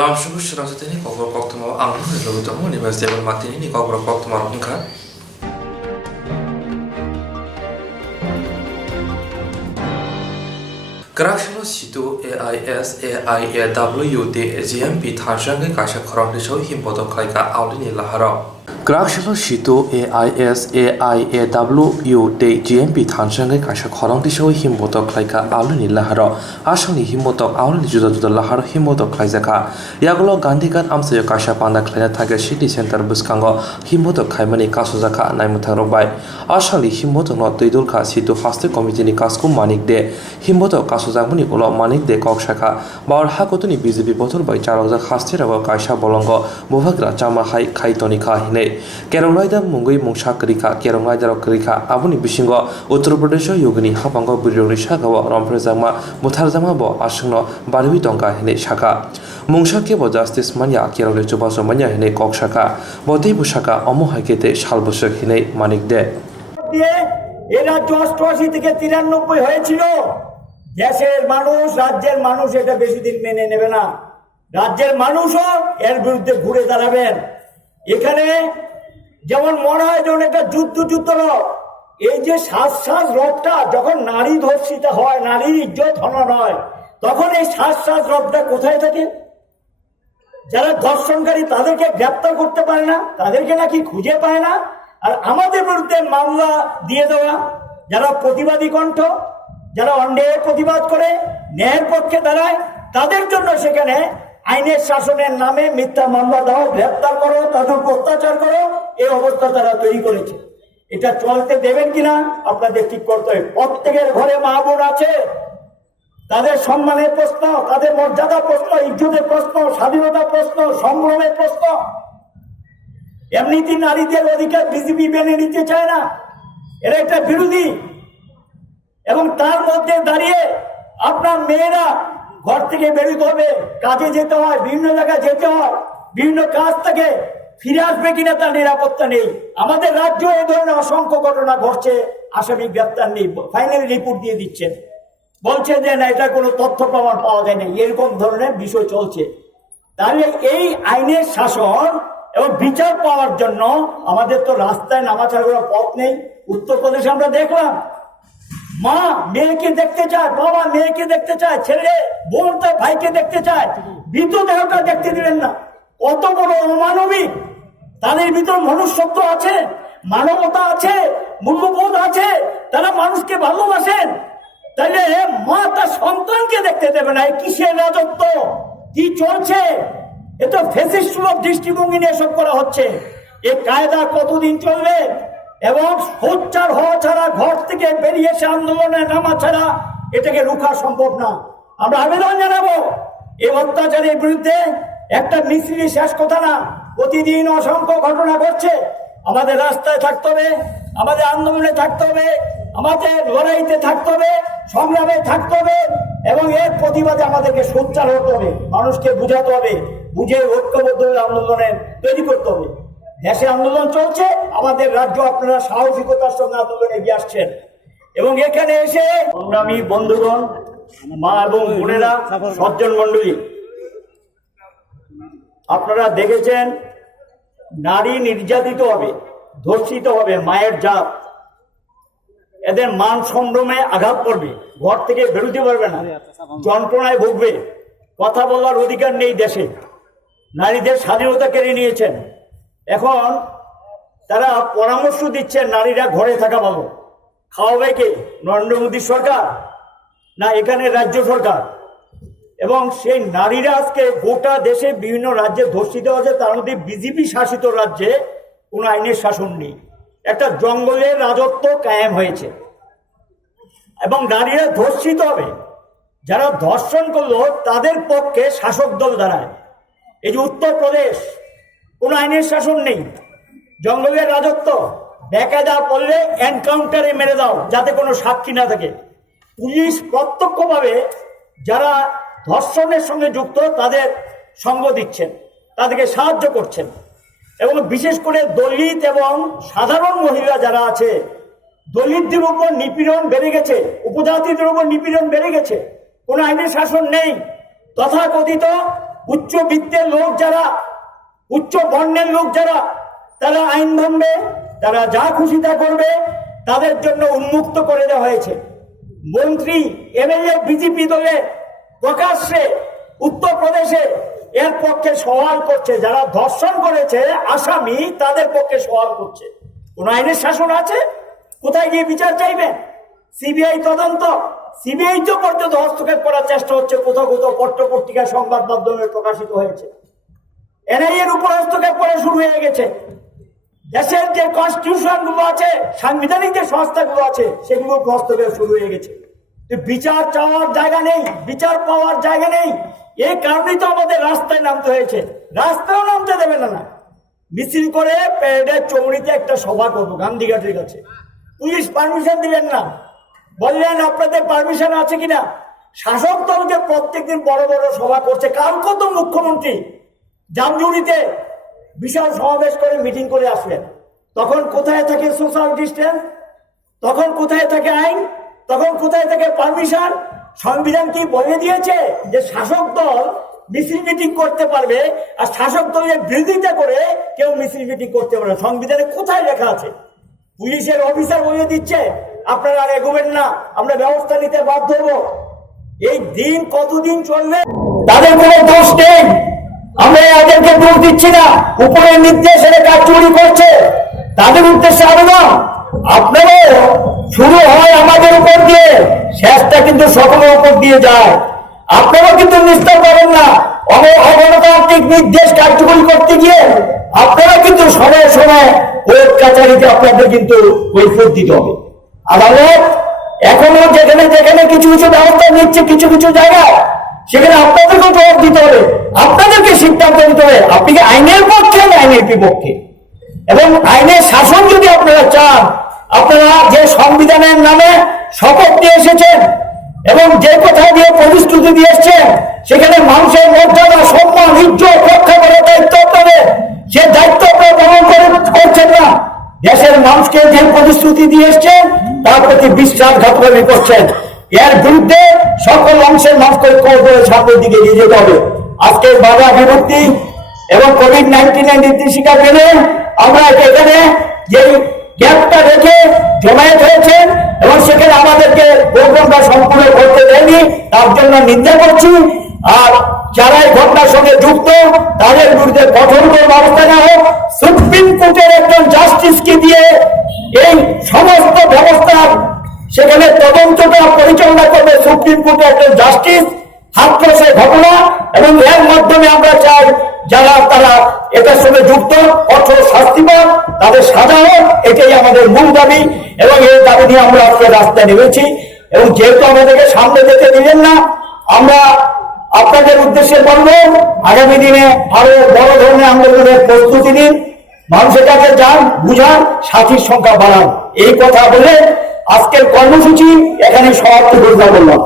Ramshubu Shirasatini, Cover Coctamo, Logo, University of Martini, Cover Coctamo, Inca. Grashno Situ AIS AIAW GMP Tarjang Kasha Korondisho Himboto Kaika Aulini Lahara. Grashno Situ AIS AIAW GMP Tarjang Kasha Korondisho Himboto Kaika Aulini Lahara. Ashoni Himboto Aulini Judo Lahara Himboto Kaizaka. Yagolo Gandikan Amsayo Kasha Panda Klana Taga City Center Buskango Himboto Kaimani Kasuzaka Naimutarobai. Ashali Himboto not Dulka Situ Haste Committee Kasku Manik De Himboto Kasuzamuni Ulo Manik De Kokshaka Baur Hakotuni BZB bottle by Charles Hastira Kasha Bolongo Bovagra Chama Hai Kaitonika Hine Kerolaida Mungui Mushakrika Keromaida Krika Abuni Bishingo Uttar Pradesh Yogini Hapango Burishaga Ramprezama Mutarzama Bo Ashno Barwi Tonka Hine Shaka Mungshake Bo Justice Manya Kerole Chubaso Manya Hine Kokshaka Bodi Bushaka Omo Hakete Shalbushak Hine Manik De এরা ৮৮ থেকে ৯৩ হয়েছিল দেশের মানুষ রাজ্যের মানুষ এটা বেশি দিন মেনে নেবে না রাজ্যের মানুষও এর বিরুদ্ধে ঘুরে দাঁড়াবেন এখানে যেমন মনে হয় যে একটা যুদ্ধ এই যে শ্বাস রবটা যখন নারী ধর্ষিত হয় নারীর ইজ্জত হনন হয় তখন এই শ্বাস রবটা কোথায় থাকে যারা ধর্ষণকারী তাদেরকে গ্রেফতার করতে পারে না তাদেরকে নাকি খুঁজে পায় না আর আমাদের বিরুদ্ধে মামলা দিয়ে দেওয়া যারা প্রতিবাদী কণ্ঠ যারা অন্যায়ের প্রতিবাদ করে ন্যায়ের পক্ষে দাঁড়ায় তাদের জন্য সেখানে আইনের শাসনের নামে মিথ্যা মামলা দাও গ্রেফতার করো তাদের অত্যাচার করো এই অবস্থা তারা তৈরি করেছে এটা চলতে দেবেন কিনা আপনাদের ঠিক করতে হবে প্রত্যেকের ঘরে মা বোন আছে তাদের সম্মানের প্রশ্ন তাদের মর্যাদা প্রশ্ন ইজ্জতের প্রশ্ন স্বাধীনতা প্রশ্ন সংগ্রামের প্রশ্ন এমনিতে নারীদের অধিকার বিজেপি মেনে নিতে চায় না এরা একটা বিরোধী এবং তার মধ্যে দাঁড়িয়ে আপনার মেয়েরা ঘর থেকে বেরোতে হবে কাজে যেতে হয় বিভিন্ন জায়গায় যেতে হয় বিভিন্ন কাজ থেকে ফিরে আসবে কিনা তার নিরাপত্তা নেই আমাদের রাজ্য এই ধরনের অসংখ্য ঘটনা ঘটছে আসামি গ্রেপ্তার নেই ফাইনাল রিপোর্ট দিয়ে দিচ্ছেন বলছে যে না এটা কোনো তথ্য প্রমাণ পাওয়া যায়নি এরকম ধরনের বিষয় চলছে তাহলে এই আইনের শাসন এবং বিচার পাওয়ার জন্য আমাদের তো রাস্তায় নামা ছাড়া কোনো পথ নেই উত্তরপ্রদেশে আমরা দেখলাম মা মেয়েকে দেখতে চায় বাবা মেয়েকে দেখতে চায় ছেলে বোন তার ভাইকে দেখতে চায় মৃতদেহটা দেখতে দিলেন না কত বড় অমানবিক তাদের ভিতর মনুষ্যত্ব আছে মানবতা আছে মূল্যবোধ আছে তারা মানুষকে ভালোবাসেন তাহলে মা তার সন্তানকে দেখতে দেবে না কিসের রাজত্ব কি চলছে এত ফ্যাসিস্ট সুলভ দৃষ্টিভঙ্গি নিয়ে সব করা হচ্ছে এই কায়দা কতদিন চলবে এবং সোচ্চার হওয়া ছাড়া ঘর থেকে বেরিয়ে এসে আন্দোলনে নামা ছাড়া এটাকে রুখা সম্ভব না আমরা আবেদন জানাবো এই অত্যাচারের বিরুদ্ধে একটা মিছিল শেষ কথা না প্রতিদিন অসংখ্য ঘটনা ঘটছে আমাদের রাস্তায় থাকতে হবে আমাদের আন্দোলনে থাকতে হবে আমাদের লড়াইতে থাকতে হবে সংগ্রামে থাকতে হবে এবং এর প্রতিবাদে আমাদেরকে সোচ্চার হতে হবে মানুষকে বুঝাতে হবে বুঝে ঐক্যবদ্ধ আন্দোলনে তৈরি করতে হবে দেশে আন্দোলন চলছে আমাদের রাজ্য আপনারা সাহসিকতার সঙ্গে আন্দোলনে এগিয়ে আসছেন এবং এখানে এসে সংগ্রামী বন্ধুগণ মা এবং বোনেরা সজ্জন মন্ডলী আপনারা দেখেছেন নারী নির্যাতিত হবে ধর্ষিত হবে মায়ের জাত এদের মান সম্ভ্রমে আঘাত করবে ঘর থেকে বেরোতে পারবে না যন্ত্রণায় ভুগবে কথা বলার অধিকার নেই দেশে নারীদের স্বাধীনতা কেড়ে নিয়েছেন এখন তারা পরামর্শ দিচ্ছেন নারীরা ঘরে থাকা ভালো খাওয়াবে কে নরেন্দ্র মোদী সরকার না এখানে রাজ্য সরকার এবং সেই নারীরা আজকে গোটা দেশে বিভিন্ন রাজ্যে ধর্ষিত হচ্ছে তার মধ্যে বিজেপি শাসিত রাজ্যে কোনো আইনের শাসন নেই একটা জঙ্গলের রাজত্ব কায়েম হয়েছে এবং নারীরা ধর্ষিত হবে যারা ধর্ষণ করলো তাদের পক্ষে শাসক দল দাঁড়ায় এই যে উত্তরপ্রদেশ কোনো আইনের শাসন নেই জঙ্গলের রাজত্ব বেকায়দা পড়লে এনকাউন্টারে মেরে দাও যাতে কোনো সাক্ষী না থাকে পুলিশ প্রত্যক্ষভাবে যারা ধর্ষণের সঙ্গে যুক্ত তাদের সঙ্গ দিচ্ছেন তাদেরকে সাহায্য করছেন এবং বিশেষ করে দলিত এবং সাধারণ মহিলা যারা আছে দলিতদের উপর নিপীড়ন বেড়ে গেছে উপজাতিদের উপর নিপীড়ন বেড়ে গেছে কোনো আইনের শাসন নেই তথাকথিত উচ্চবিত্তের লোক যারা, উচ্চ বর্ণের লোক যারা, তারা আইন ভাঙবে, তারা যা খুশি তা করবে, তাদের জন্য উন্মুক্ত করে দেওয়া হয়েছে। মন্ত্রী, এমএলএ, বিজেপি দলে প্রকাশ্যে উত্তরপ্রদেশে এর পক্ষে সওয়াল করছে। যারা ধর্ষণ করেছে আসামি, তাদের পক্ষে সওয়াল করছে। কোন আইনের শাসন আছে? কোথায় গিয়ে বিচার চাইবেন? সিবিআই তদন্ত, সিবিআই তো পর্যন্ত হস্তক্ষেপ করার চেষ্টা হচ্ছে, কোথাও কোথাও পত্র পত্রিকা সংবাদ মাধ্যমে প্রকাশিত হয়েছে। এনআইএ এর উপর হস্তক্ষেপ করা শুরু হয়ে গেছে। দেশের যে কনস্টিটিউশন গুলো আছে, সাংবিধানিক যে সংস্থাগুলো আছে, সেগুলো হস্তক্ষেপ শুরু হয়ে গেছে। বিচার চাওয়ার জায়গা নেই, বিচার পাওয়ার জায়গা নেই। এই কারণেই তো আমাদের রাস্তায় নামতে হয়েছে। রাস্তাও নামতে দেবে না। মিছিল করে প্যারেডের চৌড়িতে একটা সভা করবো গান্ধীঘাটের কাছে। পুলিশ পারমিশন দিলেন না, বললেন আপনাদের পারমিশন আছে কিনা। শাসক দল যে প্রত্যেকদিন বড় বড় সভা করছে, কালকে তো মুখ্যমন্ত্রী জামজুড়িতে বিশাল সমাবেশ করে মিটিং করে আসলেন। তখন কোথায় থাকে সোশ্যাল ডিস্টেন্স? তখন কোথায় থাকে আইন? তখন কোথায় থাকে পারমিশন? সংবিধান কি বলে দিয়েছে যে শাসক দল মিছিল মিটিং করতে পারবে, আর শাসক দলের বিরোধিতা করে কেউ মিছিল মিটিং করতে পারবে? সংবিধানে কোথায় লেখা আছে? পুলিশের অফিসার বলে দিচ্ছে আপনারা আর এগোবেন না, আমরা ব্যবস্থা নিতে বাধ্য হবো। এই দিন কতদিন চলবে? তাদের কোনো দোষ নেই, আমরা এদেরকে দোষ দিচ্ছি না। উপরের নির্দেশ এরা কাজ চুরি করছে, তাদের উদ্দেশ্যে আবেদন, আপনারও শুরু হয় আমাদের উপর দিয়ে, শেষটা কিন্তু সকলের উপর দিয়ে যায়। আপনারাও কিন্তু নিস্তার পাবেন না। অগণতান্ত্রিক নির্দেশ কার্যকরী করতে গিয়ে আপনারা কিন্তু সময় সময় কোর্ট কাছারিতে আপনাদের কিন্তু কৈফিয়ত দিতে হবে। আদালত এখনো যেখানে যেখানে কিছু কিছু ব্যবস্থা নিচ্ছে কিছু কিছু জায়গায়, সেখানে আপনাদেরকে জবাব দিতে হবে, আপনাদেরকে সিদ্ধান্ত নিতে হবে আপনি কি আইনের পক্ষে না আইনের বিপক্ষে। এবং আইনের শাসন যদি আপনারা চান, আপনারা যে সংবিধানের নামে শপথ নিয়ে এসেছেন এবং যে কথা দিয়ে প্রতিশ্রুতি দিয়ে এসছেন, সেখানে মানুষের মর্যাদা, সম্মান, ইজ্জত রক্ষা করার দায়িত্ব আপনাদের, সে দায়িত্ব আপনারা পালন করছেন না। দেশের মানুষকে যে প্রতিশ্রুতি দিয়ে এসছেন তার প্রতি বিশ্বাসঘাতকতা করছেন। এর বিরুদ্ধে সকল অংশের মানুষকে সামনের দিকে নিয়ে যেতে হবে। আজকে বাধা বিভক্তি এবং কোভিড-19 নির্দেশিকা মেনে আমরা এখানে যে গ্যাপটা রেখে জমায়েত হয়েছে এবং সেখানে আমাদেরকে প্রোগ্রামটা সম্পূর্ণ করতে দেয়নি, তার জন্য নিন্দা করছি। আর যারা এই ঘটনার সঙ্গে যুক্ত তাদের বিরুদ্ধে কঠোর ব্যবস্থা নেওয়া হোক। সুপ্রিম কোর্টের একজন জাস্টিসকে দিয়ে এই সমস্ত ব্যবস্থা সেখানে তদন্তটা পরিচালনা করবে সুপ্রিম কোর্টের একজন জাস্টিস। হাতরসে ঘটনা এবং এর মাধ্যমে আমরা চাই যারা তারা এটার সঙ্গে যুক্ত কঠোর শাস্তি পান, তাদের সাজা হোক, এটাই আমাদের মূল দাবি। এবং এই দাবি নিয়ে আমরা আজকে রাস্তায় নেমেছি। এবং যেহেতু আমাদেরকে সামনে যেতে দিলেন না, আমরা আপনাদের উদ্দেশ্যে বলবো আগামী দিনে আরো বড় ধরনের আন্দোলনের প্রস্তুতি নিন, মানুষের কাছে যান, বুঝান, সাথীর সংখ্যা বাড়ান। এই কথা বলে আজকের কর্মসূচি এখানে সমাপ্ত ঘোষণা করলাম।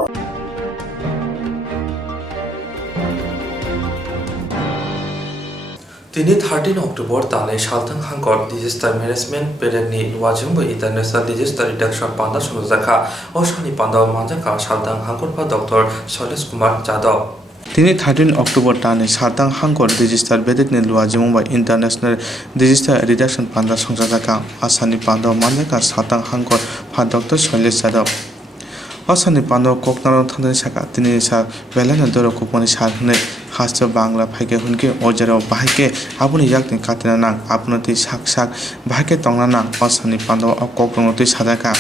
তিনি 13 অক্টোবর তালে সালতান হাঙ্কর ডিজাস্টার ম্যানেজমেন্ট পেরেডनि वाजिंबो इंटरनेशनल डिजास्टार रिडक्शन पांदा सुनुजाखा और शनि पांदा मांजाका सालतान हांकरफा डॉक्टर शैलेश कुमार जादव। তিনি 13 অক্টোবর টানে সালতান হাঙ্কর ডিজাস্টার বেদেকনি লুয়াজিমুম্বা ইন্টারন্যাশনাল ডিজাস্টার রিডাকশন পান্ডা সংজাজাকা আসানি পান্ডা মানজাকা সালতান হাঙ্কর ফা ডক্টর শৈলেশ যাদব। আসানি পান্ডা কোকনারন থানানি সাকা তিনি সা বেলানা দর কোকমানি সারহনে হাস্য বাংলা ফাইকে হুনকে অজেরাও বাহাইকে আবুনি ইয়াকনি কাটিনা নাং আপনতি সাক সাক বাহাইকে তংনা নাং আসানি পান্ডা কোকনতি সাজাকা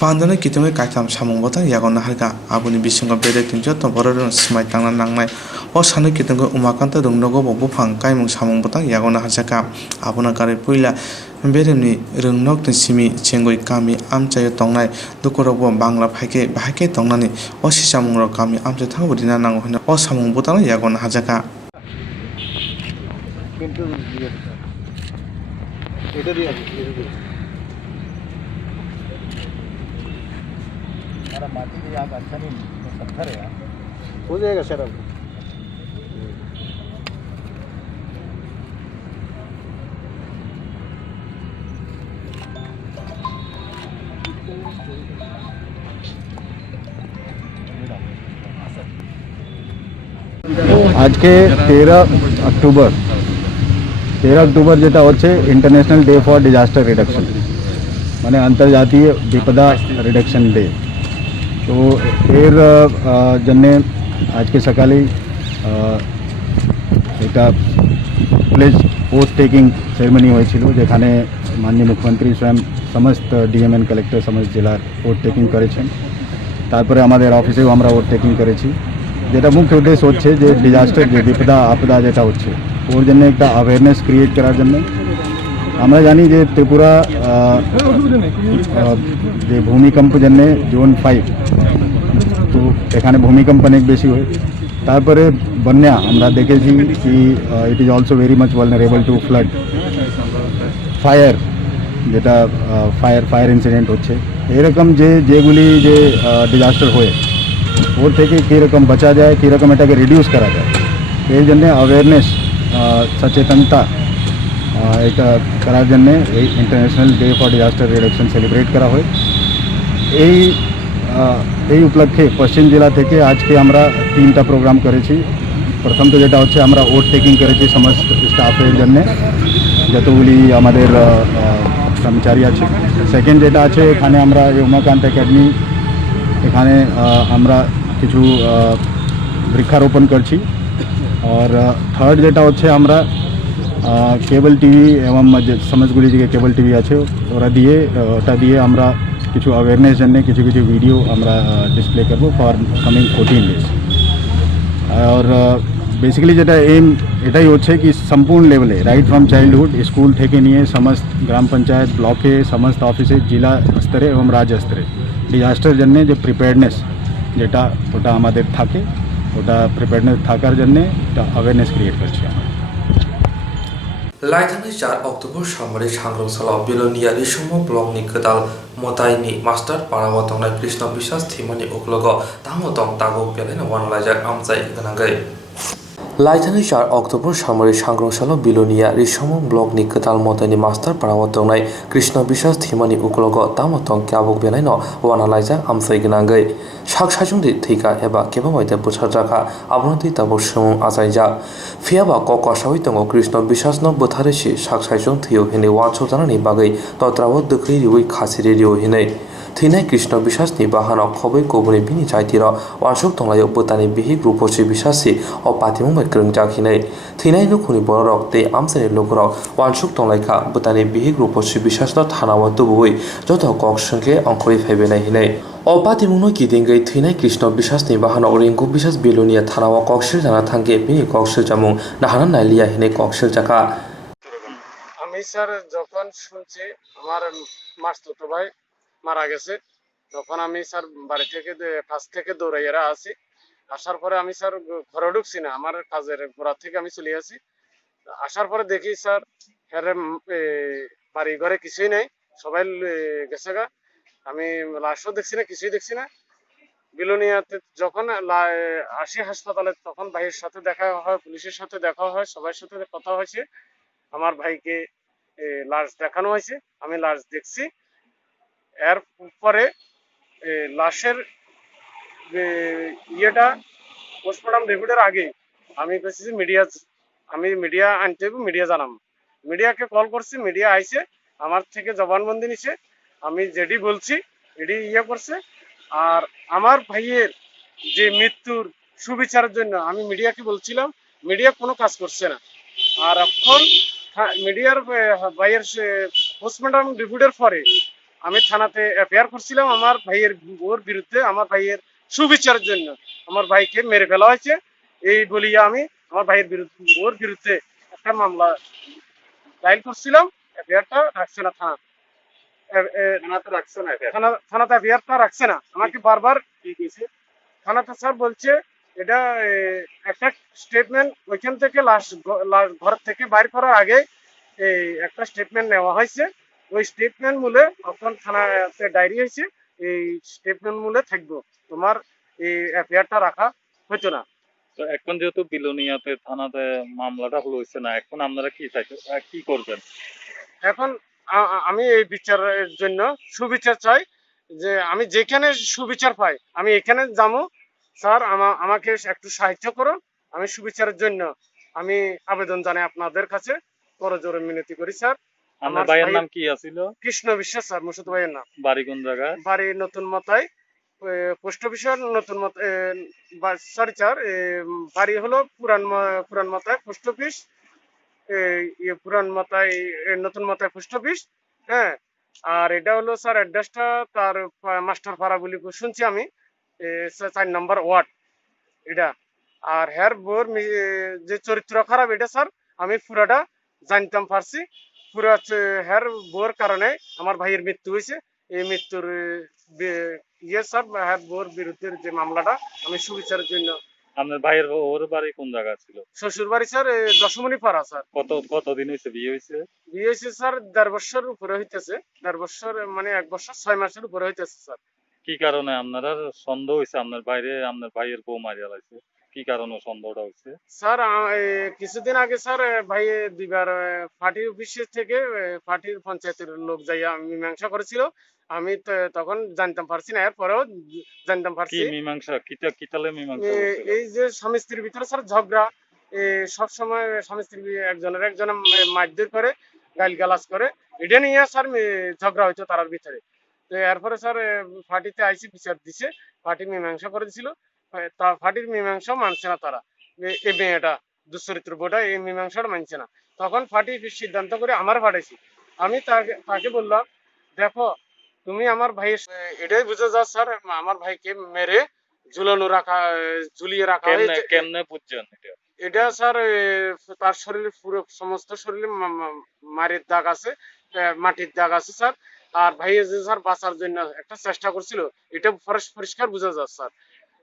পান্ডানি কিতমে কাইতাম সামংবতা ইয়াগনা হারকা আবুনি বিসঙ্গ বেদে তিনজো তো বড় সিমাই টাংনা নাংনাই ও সানি কিতমে উমাকান্ত রুংনগো ববুফাং কাইমুং সামংবতা ইয়াগনা হারজাকা আবুনা গারে পয়লা বেরেমনি রুংনক সিমি চেঙ্গই কামি আমচায় তংনাই দুকরব বাংলা ফাইকে বাহাইকে তংনানি ও সিসামুংর কামি আমচায় থাকবো দিনা নাঙ্গো হইনা ও সামংবতা ইয়াগনা হারজাকা माटी की आग अच्छा नहीं, पत्थर है यार, हो जाएगा सर। अब आज के 13 अक्टूबर যেটা হচ্ছে international day for disaster reduction মানে अंतर्जातीय विपदा रिडक्शन डे। तो এর জন্যে আজকে সকালে একটা প্লেজ ওথ টেকিং সেরেমনি হয়েছিল, যেখানে মাননীয় মুখ্যমন্ত্রী স্বয়ং সমস্ত ডিএমএন কালেক্টর সমস্ত জেলার ওথ টেকিং করেছেন। তারপরে আমাদের অফিসেও আমরা ওথ টেকিং করেছি। যেটা মুখ্য উদ্দেশ্য হচ্ছে যে ডিজাস্টার যে বিপদা আপদা যেটা হচ্ছে ওর জন্য একটা অ্যাওয়ারনেস ক্রিয়েট করার জন্য। আমরা জানি যে ত্রিপুরা যে ভূমিকম্প জন্য জোন 5, তো এখানে ভূমিকম্প অনেক বেশি হয়। তারপরে বন্যা আমরা দেখেছি কি it is also very much vulnerable two flood, fire যেটা ফায়ার ইনসিডেন্ট হচ্ছে। এরকম যেগুলি যে ডিজাস্টার হয়ে ওর থেকে কীরকম বাঁচা যায়, কীরকম এটাকে রিডিউস করা যায়, এই জন্যে অ্যাওয়ারনেস সচেতনতা এটা করার জন্যে এই international day for disaster reduction celebrate করা হয়। এই উপলক্ষে পশ্চিম জেলা থেকে আজকে আমরা 3টা প্রোগ্রাম করেছি। প্রথম তো যেটা হচ্ছে আমরা ওট টেকিং করেছি সমস্ত স্টাফের জন্যে, যতগুলি আমাদের কর্মচারী আছে। সেকেন্ড যেটা আছে এখানে আমরা এই উমাকান্ত একাডেমি এখানে আমরা কিছু বৃক্ষারোপণ করছি। আর থার্ড যেটা হচ্ছে আমরা কেবল টিভি এবং সমাজগুলি যে কেবল টিভি আছে ওটা দিয়ে আমরা কিছু অ্যাওয়ারনেস জন্য কিছু ভিডিও আমরা ডিসপ্লে করব ফর কামিং 14 ডেজ। আর বেসিক্যালি যেটা এম এটাই হচ্ছে কি সম্পূর্ণ লেভেলে রাইট ফ্রম চাইল্ডহুড স্কুল থেকে নিয়ে সমস্ত গ্রাম পঞ্চায়েত ব্লকে সমস্ত অফিসে জেলা স্তরে এবং রাজ্য স্তরে ডিজাস্টার জন্য যে প্রিপেয়ারনেস যেটা ওটা আমাদের থাকে, ওটা প্রিপেয়ারনেস থাকার জন্যে একটা অ্যাওয়ারনেস ক্রিয়েট করছি আমরা। लाइथानि 4 अक्टोबर सामरि सांग्रांसालाव बिलोनियारि समो ब्लकनि गोदाल मताइनि मास्टार पाराव तंनाय कृष्ण बिश्वास थिमानि उखलगो तामो दं तागो बेलायना वानलायजाक आमजाय गोनांगै। लाइथानि 4 अक्टोबर सामरि सांग्रांसालाव बिलोनियारि समो ब्लकनि गोदाल मताइनि मास्टार पाराव तंनाय कृष्ण बिश्वास थिमानि उखलगो तामो दं क्याबक बेलायना वानलायजाक आमजाय गोनांगै। साकसाजोंदि थैका एबा केबाबायदा बुथारजाखा आबुंथि ताबो सुमुं आजायजा फियाबा ककासावै दङ कृष्ण बिश्वासनो बुथारेसि साकसाजों थैयो हिनै वानसौ जानानै बागै तत्रावो दोख्रि रिवै खासिरि रिव हिनै थैनाय कृष्ण बिश्वासनि बाहानाव खबै गबुनि बिनि जायतिर वानसुक तंलायो बुतानि बिहि ग्रुपसि बिश्वासि अ पातिमुंबाय ग्रोंजाक हिनै थैनाय लुखुनि बररक ते आमसानि लुखुराव वानसुक तंलायखा बुतानि बिहि ग्रुपसि बिश्वासनो थानाव दुबुबै जत ककसंखे अंखरि फायबेनाय हिनै अपातिमुंनो गिदिंगै थैनाय कृष्ण बिश्वासनि बाहानाव रिंगु बिश्वास बिलोनिया थानाव ककसिल जाना थांगे बिनि ककसिल जामुं नाहाना नायलिया हिनै ककसिल जाका। আমি স্যার যখন শুনছি আমার মাস্তুতো ভাই মারা গেছে, তখন আমি স্যার বাড়ি থেকে কাজ থেকে দৌড়াইয়ারা আসি। আসার পরে আমি স্যার ঘরে ঢুকছি না, আমার কাজের গোড়া থেকে আমি চলে আসি। আসার পরে দেখি স্যার বাড়ি ঘরে কিছুই নেই, সবাই গেছে গা। আমি লাশও দেখছি না, কিছুই দেখছি না। বিলোনিয়াতে যখন আসি হাসপাতালে, তখন ভাইয়ের সাথে দেখা হয়, পুলিশের সাথে দেখা হয়, সবার সাথে কথা হয়েছে। আমার ভাইকে লাশ দেখানো হয়েছে, আমি লাশ দেখছি। এর পরে লাশের ইয়েটা পোস্টমর্টম রিপোর্টের আগে আমি কইছি আমি মিডিয়া আনতে হবে, মিডিয়া জানাম। মিডিয়াকে কল করছি, মিডিয়া আইছে, আমার থেকে জবানবন্দি নিছে। আমি যেটি বলছি এটি করছে। আর আমার ভাইয়ের যে মৃত্যুর সুবিচারের জন্য আমি মিডিয়াকে বলছিলাম, মিডিয়া কোনো কাজ করছে না। আর এখন মিডিয়ার ভাইয়ের পোস্টমর্টম রিপোর্টের পরে আমি থানাতে এফআইআর করছিলাম আমার ভাইয়ের ওর বিরুদ্ধে, আমার ভাইয়ের সুবিচারের জন্য। আমার ভাইকে মেরে ফেলা হয়েছে এই বলিয়া আমি আমার ভাইয়ের ওর বিরুদ্ধে একটা মামলা দায়ের করছিলাম। এফআইআরটা রাখছে না থানাতে এফআইআরটা রাখছে না। আমাকে বারবার থানাতে স্যার বলছে এটা একটা স্টেটমেন্ট ওইখান থেকে লাশ ঘর থেকে বাইর করার আগে একটা স্টেটমেন্ট নেওয়া হয়েছে। ওই স্টেটমেন্ট মূলে এখন থানাতে ডায়েরি হয়েছে, এই স্টেটমেন্ট মূলে থাকবো, তোমার এই এফআইআরটা রাখা হইতো না। তো এখন যেহেতু বিলোনিয়াতে থানাতে মামলাটা হইছে না, এখন আপনারা কি করবেন? এখন আমি এই বিচারের জন্য সুবিচার চাই, যে আমি যেখানে সুবিচার পাই আমি এখানে যাবো। স্যার আমাকে একটু সাহায্য করুন, আমি সুবিচারের জন্য আমি আবেদন জানাই আপনাদের কাছে, করজোরে মিনতি করি স্যার। আমার ভাইয়ের নাম কি আছিল? কৃষ্ণ বিশ্বাস স্যার, মুর্শিদ ভাইয়ের নাম। বাড়ি কোন জায়গায়? বাড়ি নতুন মাথায়, পোস্ট অফিসের নতুন সরি স্যার, বাড়ি হলো পুরান মাথায় পোস্ট অফিস, পুরান মাথায় নতুন মাথায় পোস্ট অফিস। হ্যাঁ, আর এটা হলো স্যার অ্যাড্রেসটা তার মাস্টার পাড়া বলে শুনছি আমি, 4 নম্বর ওয়ার্ড এটা। আর হ্যার বোর যে চরিত্র খারাপ এটা স্যার আমি পুরাটা জানতাম পারছি। পুরা হ্যার বোর কারণে আমার ভাইয়ের মৃত্যু হয়েছে। এই মৃত্যুর ইয়ে স্যার হ্যার বোর বিরুদ্ধে যে মামলাটা আমি সুবিচারের জন্য। আপনার ভাইয়ের ওর বাড়ি কোন জায়গা ছিল? শ্বশুর বাড়ি স্যার দশমণি পাড়া স্যার। কতদিন হয়েছে বিয়ে হয়েছে? বিয়ে হয়েছে স্যার 1.5 বছর উপরে হইতেছে, 1.5 বছর মানে 1 বছর 6 মাসের উপরে হইতেছে স্যার। কি কারণে আপনারা সন্দেহ হয়েছে আপনার ভাইয়ের বউ মারিয়া লাগছে? কি কারণে সন্দেহটা হয়েছে? স্যার কিছুদিন আগে স্যার ভাই দুইবার পার্টি অফিস থেকে পার্টির পঞ্চায়েতের লোক যাইয়া মীমাংসা করেছিল। আমি তখন জানতাম পারছি না, এরপরেও জানতাম কি পারছি। মীমাংসা? কিতালে মীমাংসা হয়েছিল? এই যে স্বামী স্ত্রীর ভিতরে স্যার ঝগড়া, সব সময় স্বামী স্ত্রী একজনে মারধর করে, গালিগালাজ করে, এটা নিয়ে স্যার ঝগড়া হইতো তার ভিতরে। তো এরপরে স্যার পার্টিতে আইসি বিচার দিছে, পার্টি মীমাংসা করে দিছিল। পার্টির মীমাংসা মানছে না তারা, এই মেয়েটা দুশ্চরিত্র বোটা এই মীমাংসাটা মানছে না। তখন পার্টি সিদ্ধান্ত করে আমার পাঠাইছি। আমি তাকে বললাম, দেখো তুমি আমার ভাই, এটাই বুঝে যা স্যার আমার ভাইকে মেরে ঝুলিয়ে রাখা হয়েছে। কেমনে বুঝছেন এটা? এটা স্যার তার শরীরে পুরো সমস্ত শরীরে মারের দাগ আছে, মাটির দাগ আছে স্যার। আর ভাই যে স্যার বাঁচার জন্য একটা চেষ্টা করছিল, এটা পরিষ্কার বোঝা যায় স্যার।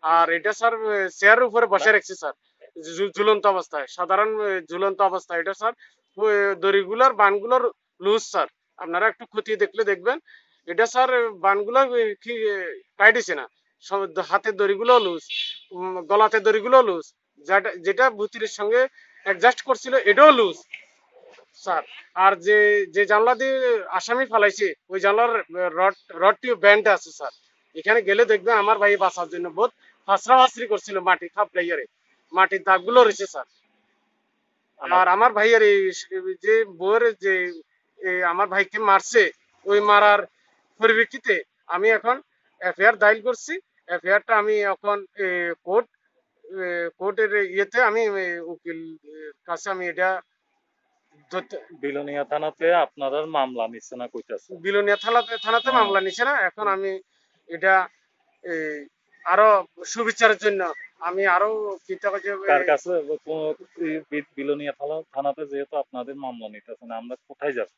আর এটা স্যার চেয়ারের উপরে বসে রাখছে স্যার, ঝুলন্ত অবস্থায়, সাধারণ ঝুলন্ত অবস্থায়। এটা স্যার দড়িগুলোর বানগুলোর লুজ স্যার, আপনারা একটু খতিয়ে দেখলে দেখবেন। এটা স্যার বানগুলো কি টাইট হয়েছে না, হাতের দড়িগুলো লুজ, গলাতে দড়িগুলো লুজ, যেটা ভুতিরের সঙ্গে অ্যাডজাস্ট করছিল এটাও লুজ স্যার। আর যে যে জানলা দিয়ে আসামি ফালাইছে ওই জানলার রডটিও ব্যান্ড আছে স্যার। এখানে গেলে দেখবেন আমার ভাই বাঁচার জন্য বহুত হাসরি করছিল, মাটি খাপড়াইয়ারে মাটির দাগগুলো রয়েছে স্যার। আর আমার ভাইয়ের এই যে বউয়ের যে আমার ভাইকে মারছে, ওই মারার পরিপ্রেক্ষিতে আমি এখন এফআইআর দায়ের করছি। এফআইআরটা আমি এখন কোর্টের ইয়েতে আমি উকিল কাছে আমি এটা বিলোনিয়া থানাতে আপনারা মামলা নিচ্ছে না কইতাছে? বিলোনিয়া থানাতে মামলা নিছে না। এখন আমি এটা আরো সুবিচারের জন্য আমি আরো কার কাছে বিলোনিয়া থানাতে যেহেতু আপনাদের মামলা নিতেছে না, আমরা কোথায় যাব?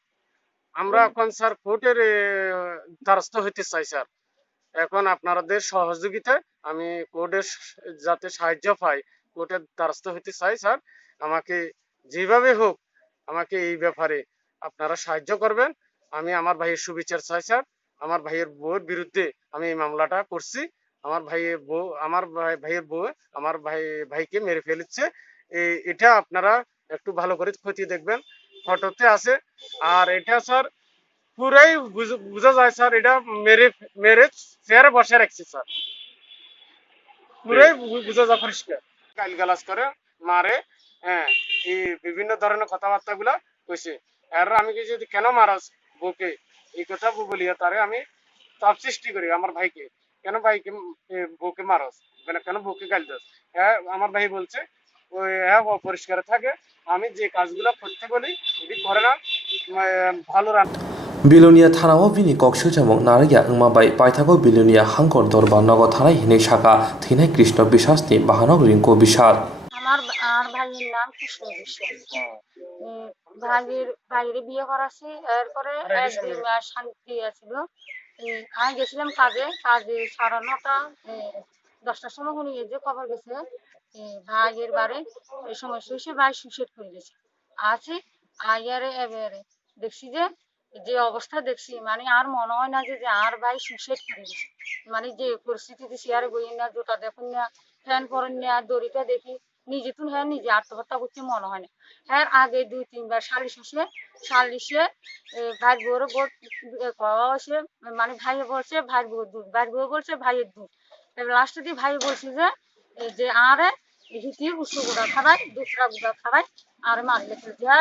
আমরা এখন স্যার কোর্টের দ্বারস্থ হইতে চাই স্যার। এখন আপনাদের সহযোগিতায় আমি কোর্টের যাতে সাহায্য পাই, কোর্টের দ্বারস্থ হইতে চাই স্যার। আমাকে যেভাবে হোক আমাকে এই ব্যাপারে আপনারা সাহায্য করবেন। আমি আমার ভাইয়ের সুবিচার চাই স্যার। আমার ভাইয়ের বউয়ের বিরুদ্ধে আমি এই মামলাটা করছি। আমার ভাইয়ের বউ আমার ভাইকে মেরে ফেলেছে। এটা আপনারা একটু ভালো করে খতিয়ে দেখবেন, ফটোতে আছে। আর এটা স্যার পুরাই বোঝা যায় স্যার, এটা মেরে চেয়ারে বসে রাখছে স্যার, পুরাই বোঝা যায় পরিষ্কার। গালিগালাজ করে, মারে, হ্যাঁ, এই বিভিন্ন ধরনের কথাবার্তা গুলা কইছে। আর আমি কি যদি কেন মারাস বউকে, এই কথা বলিয়া তারে আমি চাপ সৃষ্টি করি আমার ভাইকে, কেন ভাইকে বউকে মারাস, কেন বউকে গালি দাস। হ্যাঁ, আমার ভাই বলছে ওই হ্যাঁ অপরিষ্কার থাকে, আমি যে কাজগুলো করতে বলি এটি করে না, ভালো রান। বিলোনিয়া থানাও বিনি কক্সজামক নারিয়া 응마बाय पाइथागो बिलोनिया हांकर दरबार नगर थानाय हिनै शाखा थैनाय कृष्ण বিশ্বাসনি বাহানক রিঙ্কু বিশ্বাস। আমার ভাইয়ের নাম কৃষ্ণ বিশ্বাস। ভাইয়ের বিয়ে করাছি, এরপরে 1-2 মাস শান্তি আছিল। আমি গেছিলাম কাজে 9:30 সময় উনি যে খবর গেছে ভাইয়ের বাড়ি এই সময় শেষে ভাই সুইসাইড করে গেছে। আছি আইয়ারে এবারে দেখছি যে অবস্থা দেখছি, মানে আর মনে হয় না যে আর ভাই সুইসাইড করে গেছে। মানে যে পরিস্থিতিতে চেয়ারে বই না, জুতা দেখুন না, ফ্যান পরেন না, দড়িটা দেখি নিজে তুন হ্যাঁ নিজে আত্মহত্যা করতে মনে হয় না। হ্যাঁ আগে 2-3 বার সালিশে ভাইয়ের বউর হয়েছে, মানে ভাইয়ে বলছে ভাইয়ের বউ দুধ, ভাইয়ের বউ বলছে ভাইয়ের দুধ। লাস্টে দিয়ে ভাই বলছে যে আরে হিতি উসু গুড়া খাবাই দুসরা গুড়া খাবাই আর মারলে যা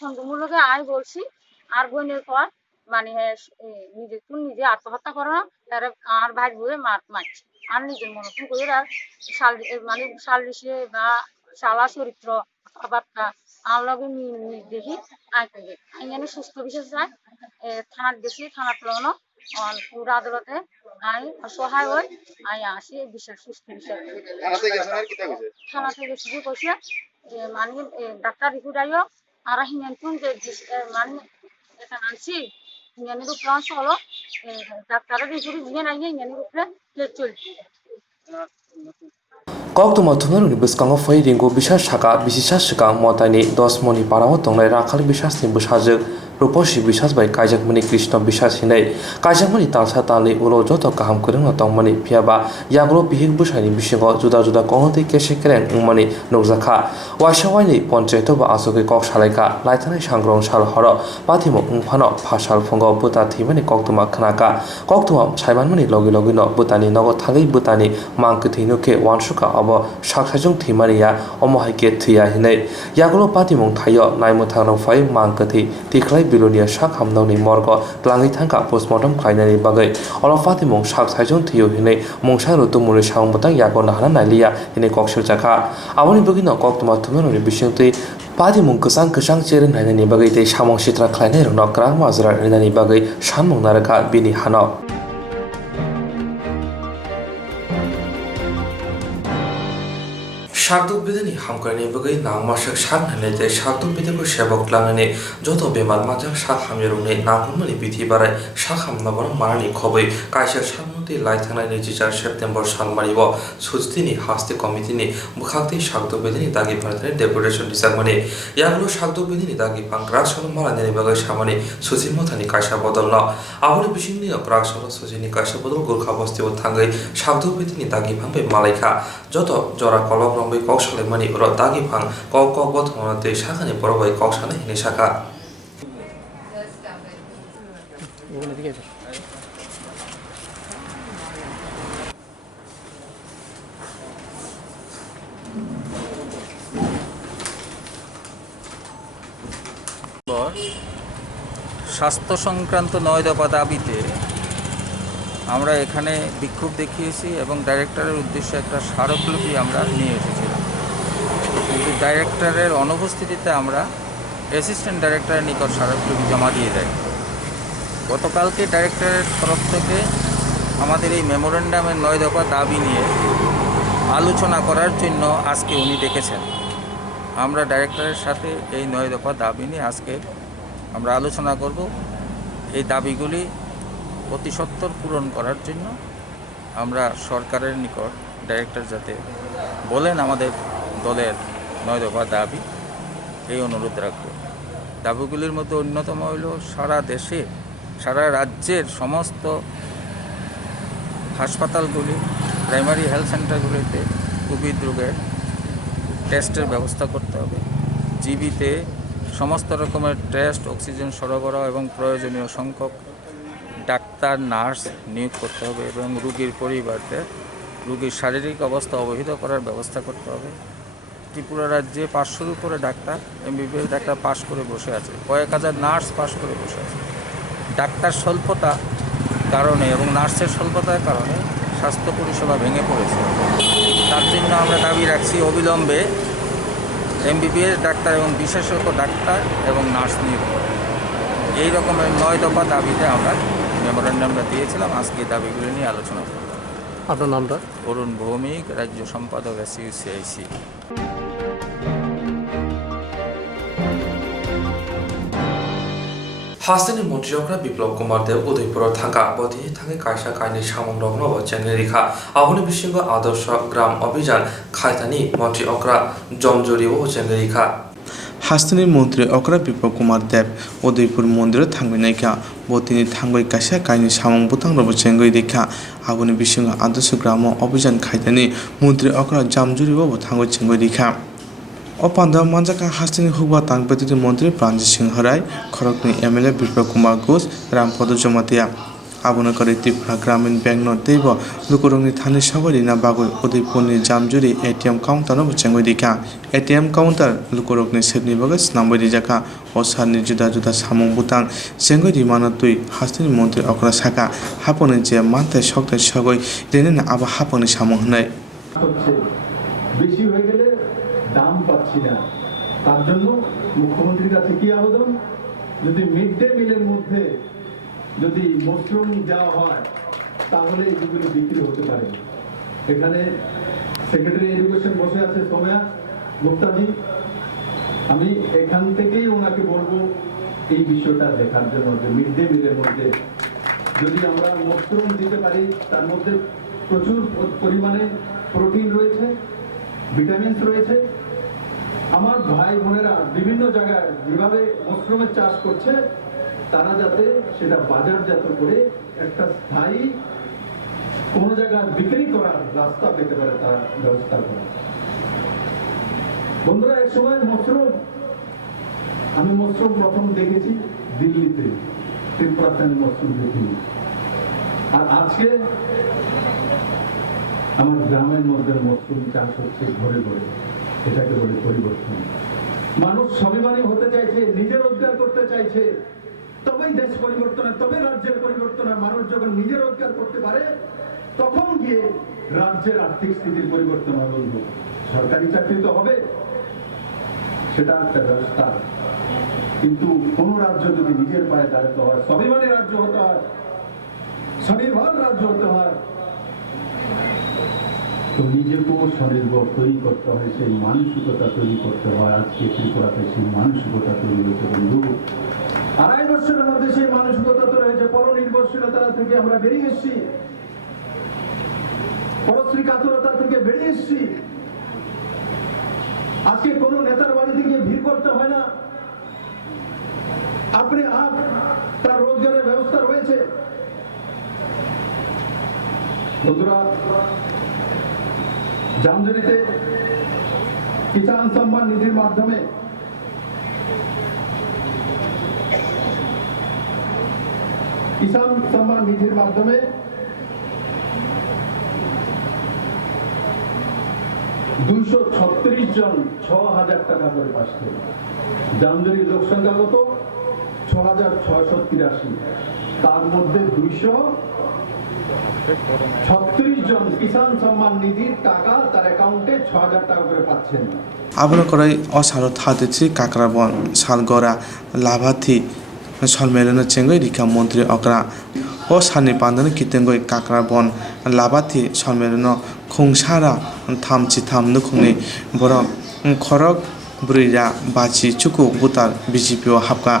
সুন্দরমূলকে আয় বলছি আর বোনের পর মানে নিজে তুই নিজে আত্মহত্যা করো না তারা আর ভাই বয়ে মারছে আর নিজের মনোনয়ন করে আর মানে সালিশে বা শালা চরিত্র কথাবার্তা আর লগে মিল দেখি আয় পেয়ে এখানে সুস্থ বিশেষ যায় থানার গেছি থানার তুলনা পুরো আদালতে আই অসহায় হই আই আসি বিশেষ সুস্থ বিষয় থানা থেকে শুরু করছে মানে ডাক্তার রিপোর্ট আইও আর হিমান্তুন যে মানে এখানে আনছি হিমানের উপরে অংশ হলো ডাক্তারের রিপোর্ট দিয়ে নাই হিমানের উপরে চলছে Koktumma Tunaruni Buskango Fai Ringo Bisha Shaka Bisha Shaka Motani Dos Moni Parawa Tonglai Rakal Bishas ni Bushajak Ruposhi Bishas by Kajak Mani Krishna Bishas Hine Kajak Mani Talsa Tali Ulo Joto Kaham Kurima Tongmani Piaba Yagro Bihik Bushani Bishigo Juda Juda Kongote Keshikren Umani Nozaka Washawani Ponchetoba Asoke Kok Shaleka Laitane Shangrong Shal Horo Patimo Umpano Pashal Fongo Buta Timani Koktuma Kanaka Koktuma Chaiman Mani Logi Logino Butani Nogo Tali Butani Mankutinuke Wanshuka Shakajung Timaria, Omohike Tia Hine, Yagulo Patimong Tayo, Naimutano Fai, Mankati, Tiklai Bilonia Shakam Noni Morgo, Langitanka Postmortem Kainani Bagay, all of Fatimong Shak Sajung Tio Hine, Mongsharo to Murishang Butan Yagona Nalia, Hine Kokshur Jaka. I want to begin a Koktuma Tumano Bishunti. Patimong Kusang Kusang Chirin Hanani Bagay, Shamong Shitra Kleiner, no Grandmazra, Renani Bagay, Shamong Naraka, Bini Hano. Shakduk Bidani Hamkani Bagay, Namashak Shananete, Shakduk Bidago Shabok Langane, Joto Bemal Majak Shakhamirune, Nakumani Biti Barai, Shakham Navan Marani Kobe, Kaisha Shamuti, Laitana Nijar, September Shalmaribo, Sustini, Hasti Committee, Bukhati Shakduk Bidani, Dagi Partner, Deputation Disagmani, Yaglo Shakduk Bidani, Dagi Pankration Marani Bagay Shamani, Susimotani Kasha Bodolna, Our Bishini of Krakshala, Susini Kasha Bodol, Gurkhabosti Tangai, Shakduk Bidani, Dagi Pampe Malika, Joto, Jora Kolom. Kokshale Mani or Dagi Pang, Koko Boton, the Shakani Boroway Kokshana in Shaka. স্বাস্থ্য সংক্রান্ত 9 দফা দাবিতে আমরা এখানে বিক্ষোভ দেখিয়েছি এবং ডাইরেক্টরের উদ্দেশ্যে একটা স্মারকলিপি আমরা নিয়ে এসেছিলাম, কিন্তু ডাইরেক্টরের অনুপস্থিতিতে আমরা অ্যাসিস্ট্যান্ট ডাইরেক্টরের নিকট স্মারকলিপি জমা দিয়ে দেয়। গতকালকে ডাইরেক্টরের তরফ থেকে আমাদের এই মেমোরেন্ডামের 9 দফা দাবি নিয়ে আলোচনা করার জন্য আজকে উনি ডেকেছেন। আমরা ডাইরেক্টরের সাথে এই 9 দফা দাবি নিয়ে আজকে আমরা আলোচনা করব। এই দাবিগুলি অতি সত্বর পূরণ করার জন্য আমরা সরকারের নিকট ডাইরেক্টর যাতে বলেন আমাদের দলের 9 দফা দাবি, এই অনুরোধ রাখব। দাবিগুলির মধ্যে অন্যতম হইল সারা দেশে, সারা রাজ্যের সমস্ত হাসপাতালগুলি, প্রাইমারি হেলথ সেন্টারগুলিতে কোভিড রোগের টেস্টের ব্যবস্থা করতে হবে। জিবিতে সমস্ত রকমের টেস্ট, অক্সিজেন সরবরাহ এবং প্রয়োজনীয় সংখ্যক ডাক্তার, নার্স নিয়োগ করতে হবে এবং রোগীর পরিবারদের রোগীর শারীরিক অবস্থা অবহিত করার ব্যবস্থা করতে হবে। ত্রিপুরা রাজ্যে 500-র উপরে ডাক্তার, এমবিবিএস ডাক্তার পাশ করে বসে আছে, কয়েক হাজার নার্স পাশ করে বসে আছে। ডাক্তার স্বল্পতার কারণে এবং নার্সের স্বল্পতার কারণে স্বাস্থ্য পরিষেবা ভেঙে পড়েছে। তার জন্য আমরা দাবি রাখছি অবিলম্বে এমবিবিএস ডাক্তার এবং বিশেষজ্ঞ ডাক্তার এবং নার্স নিয়োগ করে। এই রকমের 9 দফা দাবিতে আমরা মেমোরেন্ডামটা দিয়েছিলাম। আজকে দাবিগুলি নিয়ে আলোচনা করব। আপনার নামটা? অরুণ ভৌমিক, রাজ্য সম্পাদক SUCIC। Hastani Montreal Biplop Kumar Dev Udaipur Thanga Bodi Thanga Kaisha Kaini Shamong Rogno Changrika Ahuni Bishingo Adorsha Gram Abhijan Khaitani Montreal Jomjori Changrika হাস্তানি মন্ত্রী অকরা বিপ্লব কুমার দেব উদয়পুর মন্দিরে থাকবে নাইকা বতিনি থাঙ্গই কাশা কাইনি সামং বুতাং রব চেঙ্গই দেখা আবনি বিসঙ্গ আদর্শ গ্রাম অভিযান খাইতানি মন্ত্রী অকরা জামজুরি বাবু থাঙ্গই চেঙ্গই দেখা অপান্দা মানজাকা হাস্তানি হুবা তাংপতি মন্ত্রী প্রাণজিৎ সিংহ রায় খড়গপুর MLA বিপ্লব কুমার ঘোষ রামপদ জমাতিয়া আবনা করে ত্রিপুরা গ্রামীণ ব্যাংক নতেইব লুকুরংনি থানি সাবরি না বাগৈ উদয়পুরনি জামজুরি এটিএম কাউন্টারও চেঙ্গই দিকা এটিএম কাউন্টার লুকুরংনি সেবনি বাগে স্নামবই দিজাকা ও সারনি जुदा जुदा सामुं बुतां চেঙ্গই দি মানতুই হাস্তিনি মন্ত্রী অকরা সাকা হাপনি যে মানতে শক্ত সগৈ রেনে আবা হাপনি সামুং হনাই হচ্ছে বেশি হয়ে গেলে দাম পাচ্ছি না, তার জন্য মুখ্যমন্ত্রীর কাছে কি আবেদন, যদি মিড ডে মিলের মধ্যে যদি মশরুম দেওয়া হয় তাহলে এগুলি বিক্রি হতে পারে। এখানে সেক্রেটারি এডুকেশন বসে আছে সোময়া গুপ্তাজি, আমি এখান থেকেই ওনাকে বলবো এই বিষয়টা দেখার জন্য যে মিড ডে মিলের মধ্যে যদি আমরা মশরুম দিতে পারি, তার মধ্যে প্রচুর পরিমাণে প্রোটিন রয়েছে, ভিটামিনস রয়েছে। আমার ভাই বোনেরা বিভিন্ন জায়গায় যেভাবে মাশরুমের চাষ করছে, তারা যাতে সেটা বাজারজাত করে একটা স্থায়ী কোনো জায়গায় বিক্রি করার রাস্তা পেতে পারে, তার ব্যবস্থা করা। বন্ধুরা, এক সময় আমি মাশরুম প্রথম দেখেছি দিল্লিতে, ত্রিপুরাতে আমি মাশরুম দেখিনি। আর আজকে আমার গ্রামের মধ্যে মাশরুম চাষ হচ্ছে ঘরে ঘরে। এটাকে বলে পরিবর্তন। মানুষ স্বাভিমানী হতে চাইছে, নিজে রোজগার করতে চাইছে, তবেই দেশ পরিবর্তন হয়, তবে রাজ্যের পরিবর্তন হয়। মানুষ যখন নিজে রোজগার করতে পারে তখন গিয়ে রাজ্যের আর্থিক স্থিতির পরিবর্তন হয়। বলবো সরকারি চাকরি তো হবে, সেটা একটা ব্যবস্থা, কিন্তু কোন রাজ্য যদি নিজের পায়ে দাঁড়াতে হয়, স্বাভিমানী রাজ্য হতে হয়, স্বনির্ভর রাজ্য হতে হয়, তো নিজেকেও স্বনির্ভর তৈরি করতে হয়, সেই মানসিকতা তৈরি করতে হয়। আজকে ত্রিপুরাতে সেই মানসিকতা তৈরি হয়েছে বন্ধু। 2.5 বছরের মধ্যে সেই মানসিকতা তৈরি হয়েছে। পরনির্ভরশীলতা থেকে আমরা বেরিয়ে এসেছি, পরশ্রী কাতরতা থেকে বেরিয়ে এসেছি। আজকে কোন নেতার বাড়িতে গিয়ে ভিড় করতে হয় না, আপনি তার রোজগারের ব্যবস্থা রয়েছে। বন্ধুরা, জামজুরিতে কিষাণ সম্মান নিধির মাধ্যমে কিষাণ সম্মান নিধির মাধ্যমে 236 জন 6,000 টাকা করে পাচ্ছে। জামজুরির লোকসংখ্যা কত? 6,683। তার মধ্যে 236 জন কিষাণ সম্মান নিধির টাকা তার অ্যাকাউন্টে 6,000 টাকা করে পাচ্ছেন। আবনা করাই অসারো থাদেছি কাকরাবন সালগরা লাভাথি সলমেলন চেঙ্গই রিকা মন্ত্রী অকরা ও সানি পান্দন কিতেঙ্গই কাকরাবন লাভাথি সলমেলন খুংসারা থামচি থাম নুখুংনি বরং খরক বুড়িরা বাচি চুকু বুতার বিজেপি ও হাবকা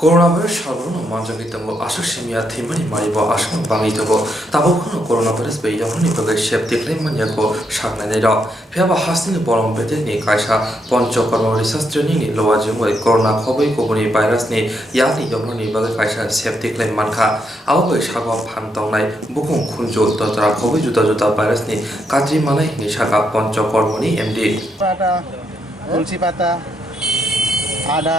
করোনা ভাইরাস সাধারণ মানজাগি দङ आसुसिमिया थैमानि मारिबो आसाम बाङै दङ ताबोखौनो करোনা भाइरास बेयावनि बागै सेफटिक्लै मानियाखौ सागनानै दं फेबा हासनि बरम बेदेनि कायसा पञ्चकर्म रिसार्च ट्रेनिंनि लवाजिङै करোনা खबै गुबुननि भाइरासनि यानि यमनि बागै कायसा सेफटिक्लै मानखा आवबै सागवा फानतावनाय बुकुं खुनजो ततरा खबै जुदा जुदा भाइरासनि काजि मानाय नि सागा पञ्चकर्मनि एमडी पाता तुलसी पाता आदा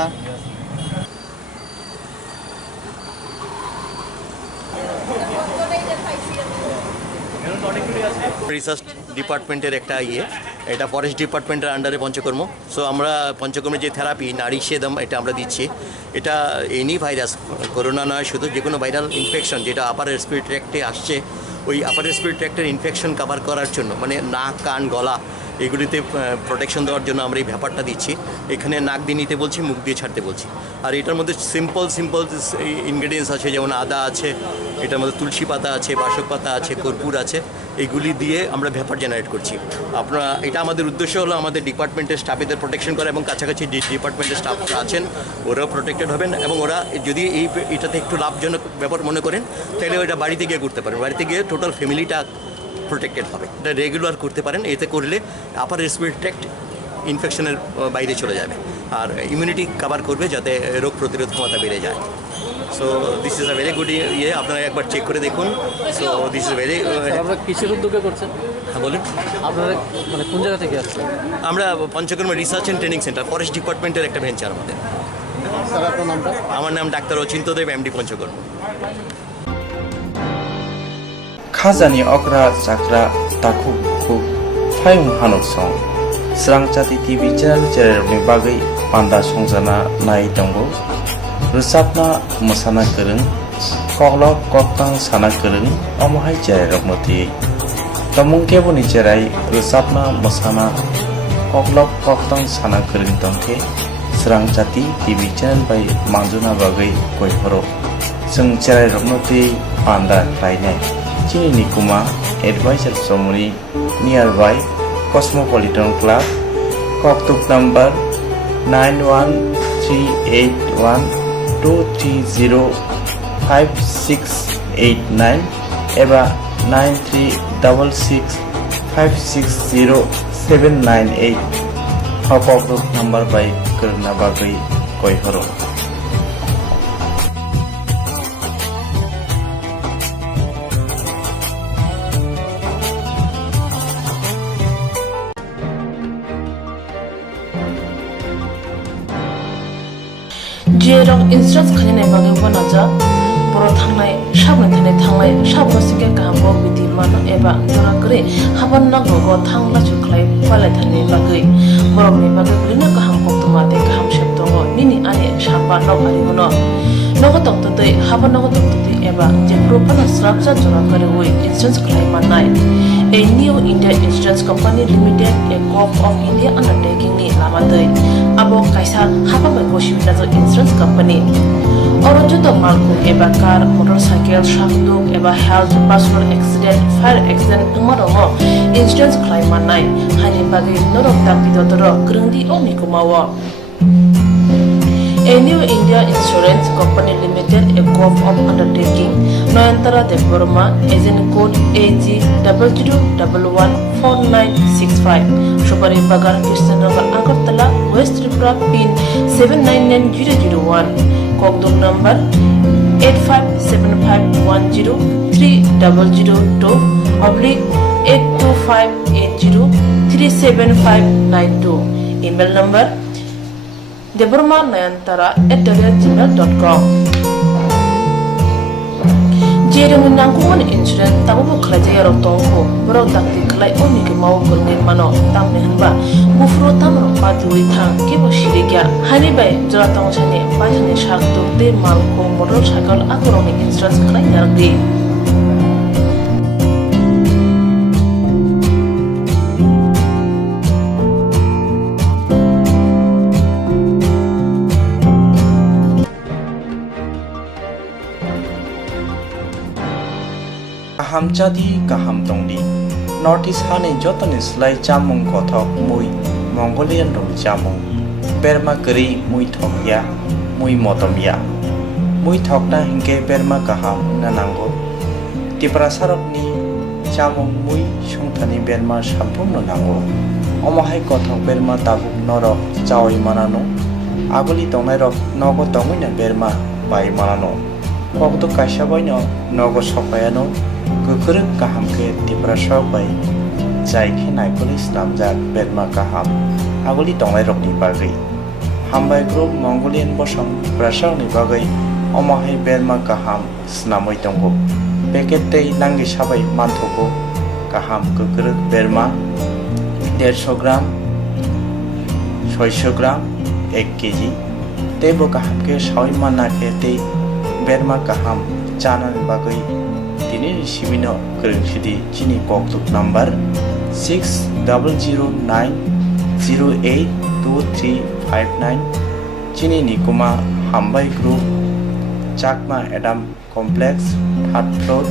রিসার্চ ডিপার্টমেন্টের একটা এটা ফরেস্ট ডিপার্টমেন্টের আন্ডারে পঞ্চকর্ম। সো আমরা পঞ্চকর্মের যে থেরাপি নারী সেদম এটা আমরা দিচ্ছি। এটা এনি ভাইরাস, করোনা নয়, শুধু যে কোনো ভাইরাল ইনফেকশন যেটা আপার রেসপিরেটরি ট্র্যাক্টে আসছে, ওই আপার রেসপিরেটরি ট্র্যাক্টের ইনফেকশন কভার করার জন্য, মানে নাক, কান, গলা এগুলিতে প্রোটেকশন দেওয়ার জন্য আমরা এই ব্যাপারটা দিচ্ছি। এখানে নাক দিয়ে নিতে বলছি, মুখ দিয়ে ছাড়তে বলছি। আর এটার মধ্যে সিম্পল ইনগ্রেডিয়েন্টস আছে, যেমন আদা আছে, এটার মধ্যে তুলসী পাতা আছে, বাসক পাতা আছে, কর্পূর আছে, এগুলি দিয়ে আমরা ভ্যাপার জেনারেট করছি। আপনারা, এটা আমাদের উদ্দেশ্য হলো আমাদের ডিপার্টমেন্টের স্টাফেদের প্রোটেকশন করা, এবং কাছাকাছি যে ডিপার্টমেন্টের স্টাফ আছেন ওরাও প্রোটেক্টেড হবেন, এবং ওরা যদি এটাতে একটু লাভজনক ব্যাপার মনে করেন তাহলে ওইটা বাড়িতে গিয়ে করতে পারেন। বাড়িতে গিয়ে টোটাল ফ্যামিলিটা প্রোটেক্টেড হবে। এটা রেগুলার করতে পারেন। এতে করলে আপার রেসপিরেটরি ট্র্যাক্ট ইনফেকশনের বাইরে চলে যাবে আর ইমিউনিটি কভার করবে, যাতে রোগ প্রতিরোধ ক্ষমতা বেড়ে যায়। So this is a very good ইয়ে, আপনারা একবার চেক করে দেখুন। সো দিস ইজ ভেরি, আপনারা কিসের উদ্যোগে করছেন? হ্যাঁ বলুন। আপনারা মানে কোন জায়গা থেকে আসছেন? আমরা Panchakarma research and training centre, forest ডিপার্টমেন্টের একটা ভেঞ্চার আমাদের। স্যার আপনার নামটা? আমার নাম ডাক্তার অচিন্তদেব, এমডি পঞ্চকর্মা। খাজানি অগ্রা চাকরা তাকু খুব ফায়ুং হানুক সং স্রাংচাতি টিভি চ্যানেल চ্যানেलनि बागै पान्दा संजाना नाय दंगो रोजाबना मोसाना गोरों कग्लब कक्तां साना गोरों अमहाय जेरायरमति तमुं केबनि जेराय रोजाबना मोसाना कग्लब कक्तां साना गोरों दंथे स्रांचाति टिभि চ্যানেल बाय मांजुना बागै गयहरो जों जेरायरमति पान्दा क्लायनाय Chini Nikuma Advisor Somuni nearby Cosmopolitan Club, Koktuk number 91381230569 eba 9366560798 Koktuk number by Kurna Bagui Koihoro. Jerong instructs khanine bagi wanaja boro thangnai sabne thane thangnai sabno sike kahbo biti mano eba jora kore haban na gogo thangla chuklai pale thane bagi borok ni bagi bulina kaham koktuma te kaham sheptongo nini ane sapa no ari gono nogo tokto dei haban nogo tokto dei eba je propana structure jora kore oi insurance claim manai a new India Insurance Company Limited, a corp of India undertaking ni lamadai abo kaisa haba bai goshibina jo insurance company orojo to malku eba car motorcycle shakduk eba health personal accident fire accident umarongo insurance claim manai hani bagi norok tapidotoro grungdi oni kumawo. A new India Insurance Company Limited, a corp of undertaking, Noyantara Deborma, agent code AG00114965, Shobari Bagar, Kirstanagar, Agartala, West Tripura, PIN 799001, Kokdok number 857510-82580-37592, email number deborma9antara@gmail.com. Jerung nangkuman insurance tabu kerja yarok tongko berok taktik kelai oni ke mau kurngin mano tam nehanba bufro tam ropa dui thang kebo shirikya hani bai jora tong chane bajane shak dokte malko motorcycle akoroni insurance kelai yardi. Kaham jadi kaham tongdi Northeast hane jotoni slai jamung kothok mui Mongolian rong jamung Berma keri mui thokya mui motomya mui thokna hingke berma kaham nanango Tiprasarok ni jamung mui sungthani berma sampung nanango Omahai kothok berma tabuk norok chawai manano Aguli tongnai rok nogo tongui na berma bai manano Kokto kaisa boino nogo sopayano Kukuruk kaham ke tiprasok bai Jai ke naikuli slamjak berma kaham Aguli tonglai rok ni bagai Hambai group Mongolian bosong prasok ni bagai Omahai berma kaham snamoi tongo Peket tei nangi sabai mantoko Kaham kukuruk berma 150 gram 600 gram 1 kg Tebo kaham ke sawi mana ke tei berma kaham Chanan bagai Tini Shimino Kurungshidi Chini Koktuk number 6009082359 Chini Nikuma Hambai Group Chakma Adam Complex 3rd floor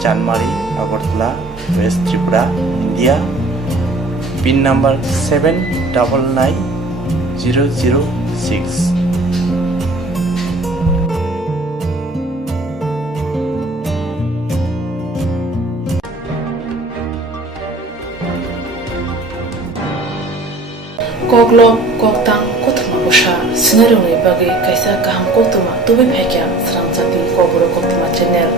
Chanmari Agartala West Tripura India PIN number 799006 Koklo koktang kothma busa sinarungi bagi kaisa kaham koktuma tubi phekya sramjati koburo koktuma channel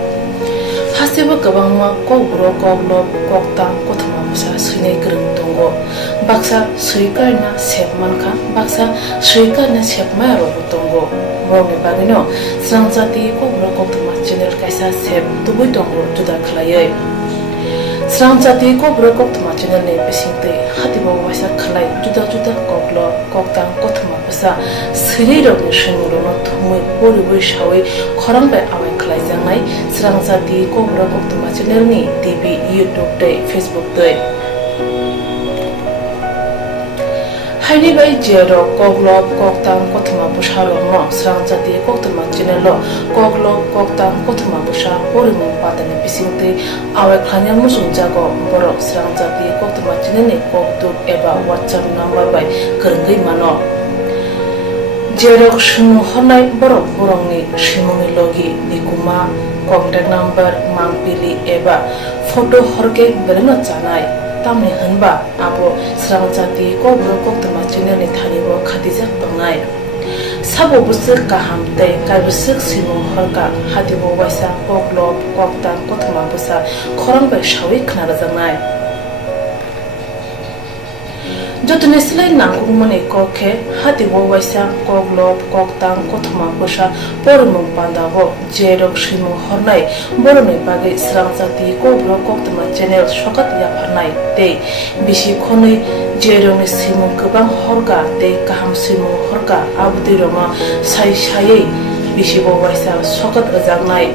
hasiba kabangma koburo koblo kokta koktuma busa sine krung tongo baksa suikarna sepmanka baksa suikarna sepmaya robo tongo morni bagino sramjati koburo koktuma channel kaisa sep tubi tongo juda khlaye sramjati koburo koktuma channel ne besingte hatibo wasa khlai juda juda koklo koktang koktuma busa siri rogni shinguro thumui bori shawi khorangbai awai khlai jangai sramjati koburo koktuma channel ni tv youtube te facebook te haini bai jero koklo koktang koktuma busa rogno sramjati koktuma channel lo koklo koktang koktuma busa bori mu patane bisingte awai khanya musung jago boro sramjati koktuma channel ni koktuk eba whatsapp number bai kerngai mano Jerok shunu honai borok borongni shimoni logi nikuma contact number mangpili eba photo horke bereno chanai tamni hanba abo sramjati kobro koktuma channel ni thanibo khatijak tongnai sabo busir kaham tei kaibusik simung horka hatibo waisa koklo kokta koktuma busa khorangbai shawi khnara jangnai jotone silai nangung mane kokhe hatibo waisa koklo koktang koktuma busa pormung pandago jerok shimu hornai borone bage sramjati kobro koktuma channel sokat yafarnai tei bisi khonoi jerong simung kubang horga tei kaham simung horga abdi roma sai sai bisi bo waisa sokat rajangnai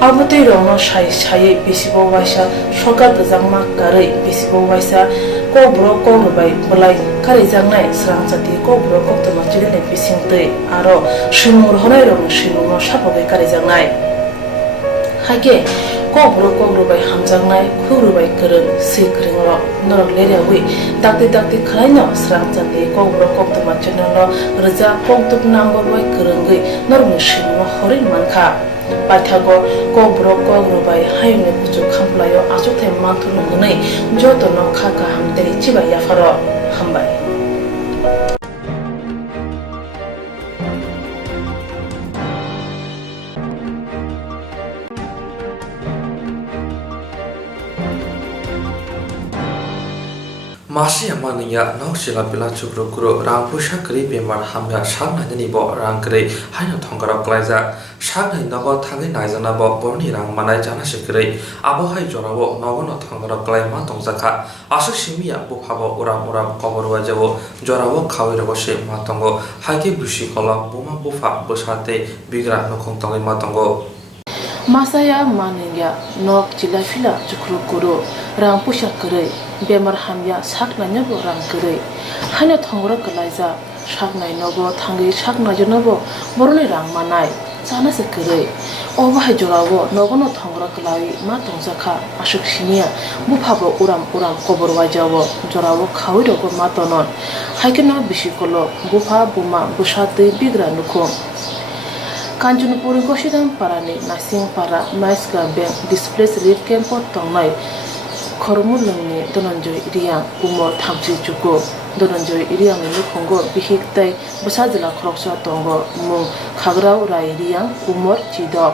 Abutei rono sai bisibo waisa sokat jangma karai bisibo waisa kobro korubai bulai kari jangnai sramjati kobro koktuma channel ni bisingtei aro shimur honai rono shimur sapogai kari jangnai hage kobro korubai hamjangnai khurubai kereng sikringro norok lerewi dakti khlaino sramjati kobro koktuma channel lo rja koktuk number bai kerengai norni shimur horin mankha Pathago kobro kogrobai haine kuchu khamplayo asukte manthunu gunai jotono khaka hamte chiba yafaro hambai Masi amaniya nausila bila chubro kuro rangpusha kri bemar hamya shagna ni bo rangkre haino thongara klaija shagna nago thangi naijana bo borni rang manai jana sikre abo hai jorabo nagono thongara klai ma tongjakha asu simiya bu phabo uram koborwa jabo jorabo khawi rogo se matongo haike bushi kola buma bufa busate bigra nokhong tongai matongo Masaya maniya nok chilafila chukru kuro rangpusha kre bemar hamya sakna nyabo rang kre haino thongora klaija sakna nobo thangi sakna jonobo boroni rang manai jana sikre obahai jorabo nogono thongora klai ma tongjakha asuk simiya buphabo uram koborwa jabo jorabo khawi rogo ma tonon haikeno bisikolo bupha buma busate bigra nukho Kanchunpuri Goshidam Parani Nasing Para Maiska Bank Displays Relief Camp Tongnai Khormulungni Donanjoy Iriang Umor Thamchi Chuko Donanjoy Iriang ni Khongo Bihik Tai Busajila Khroksha Tongo Mu Khagrau Rai Iriang Umor Chidok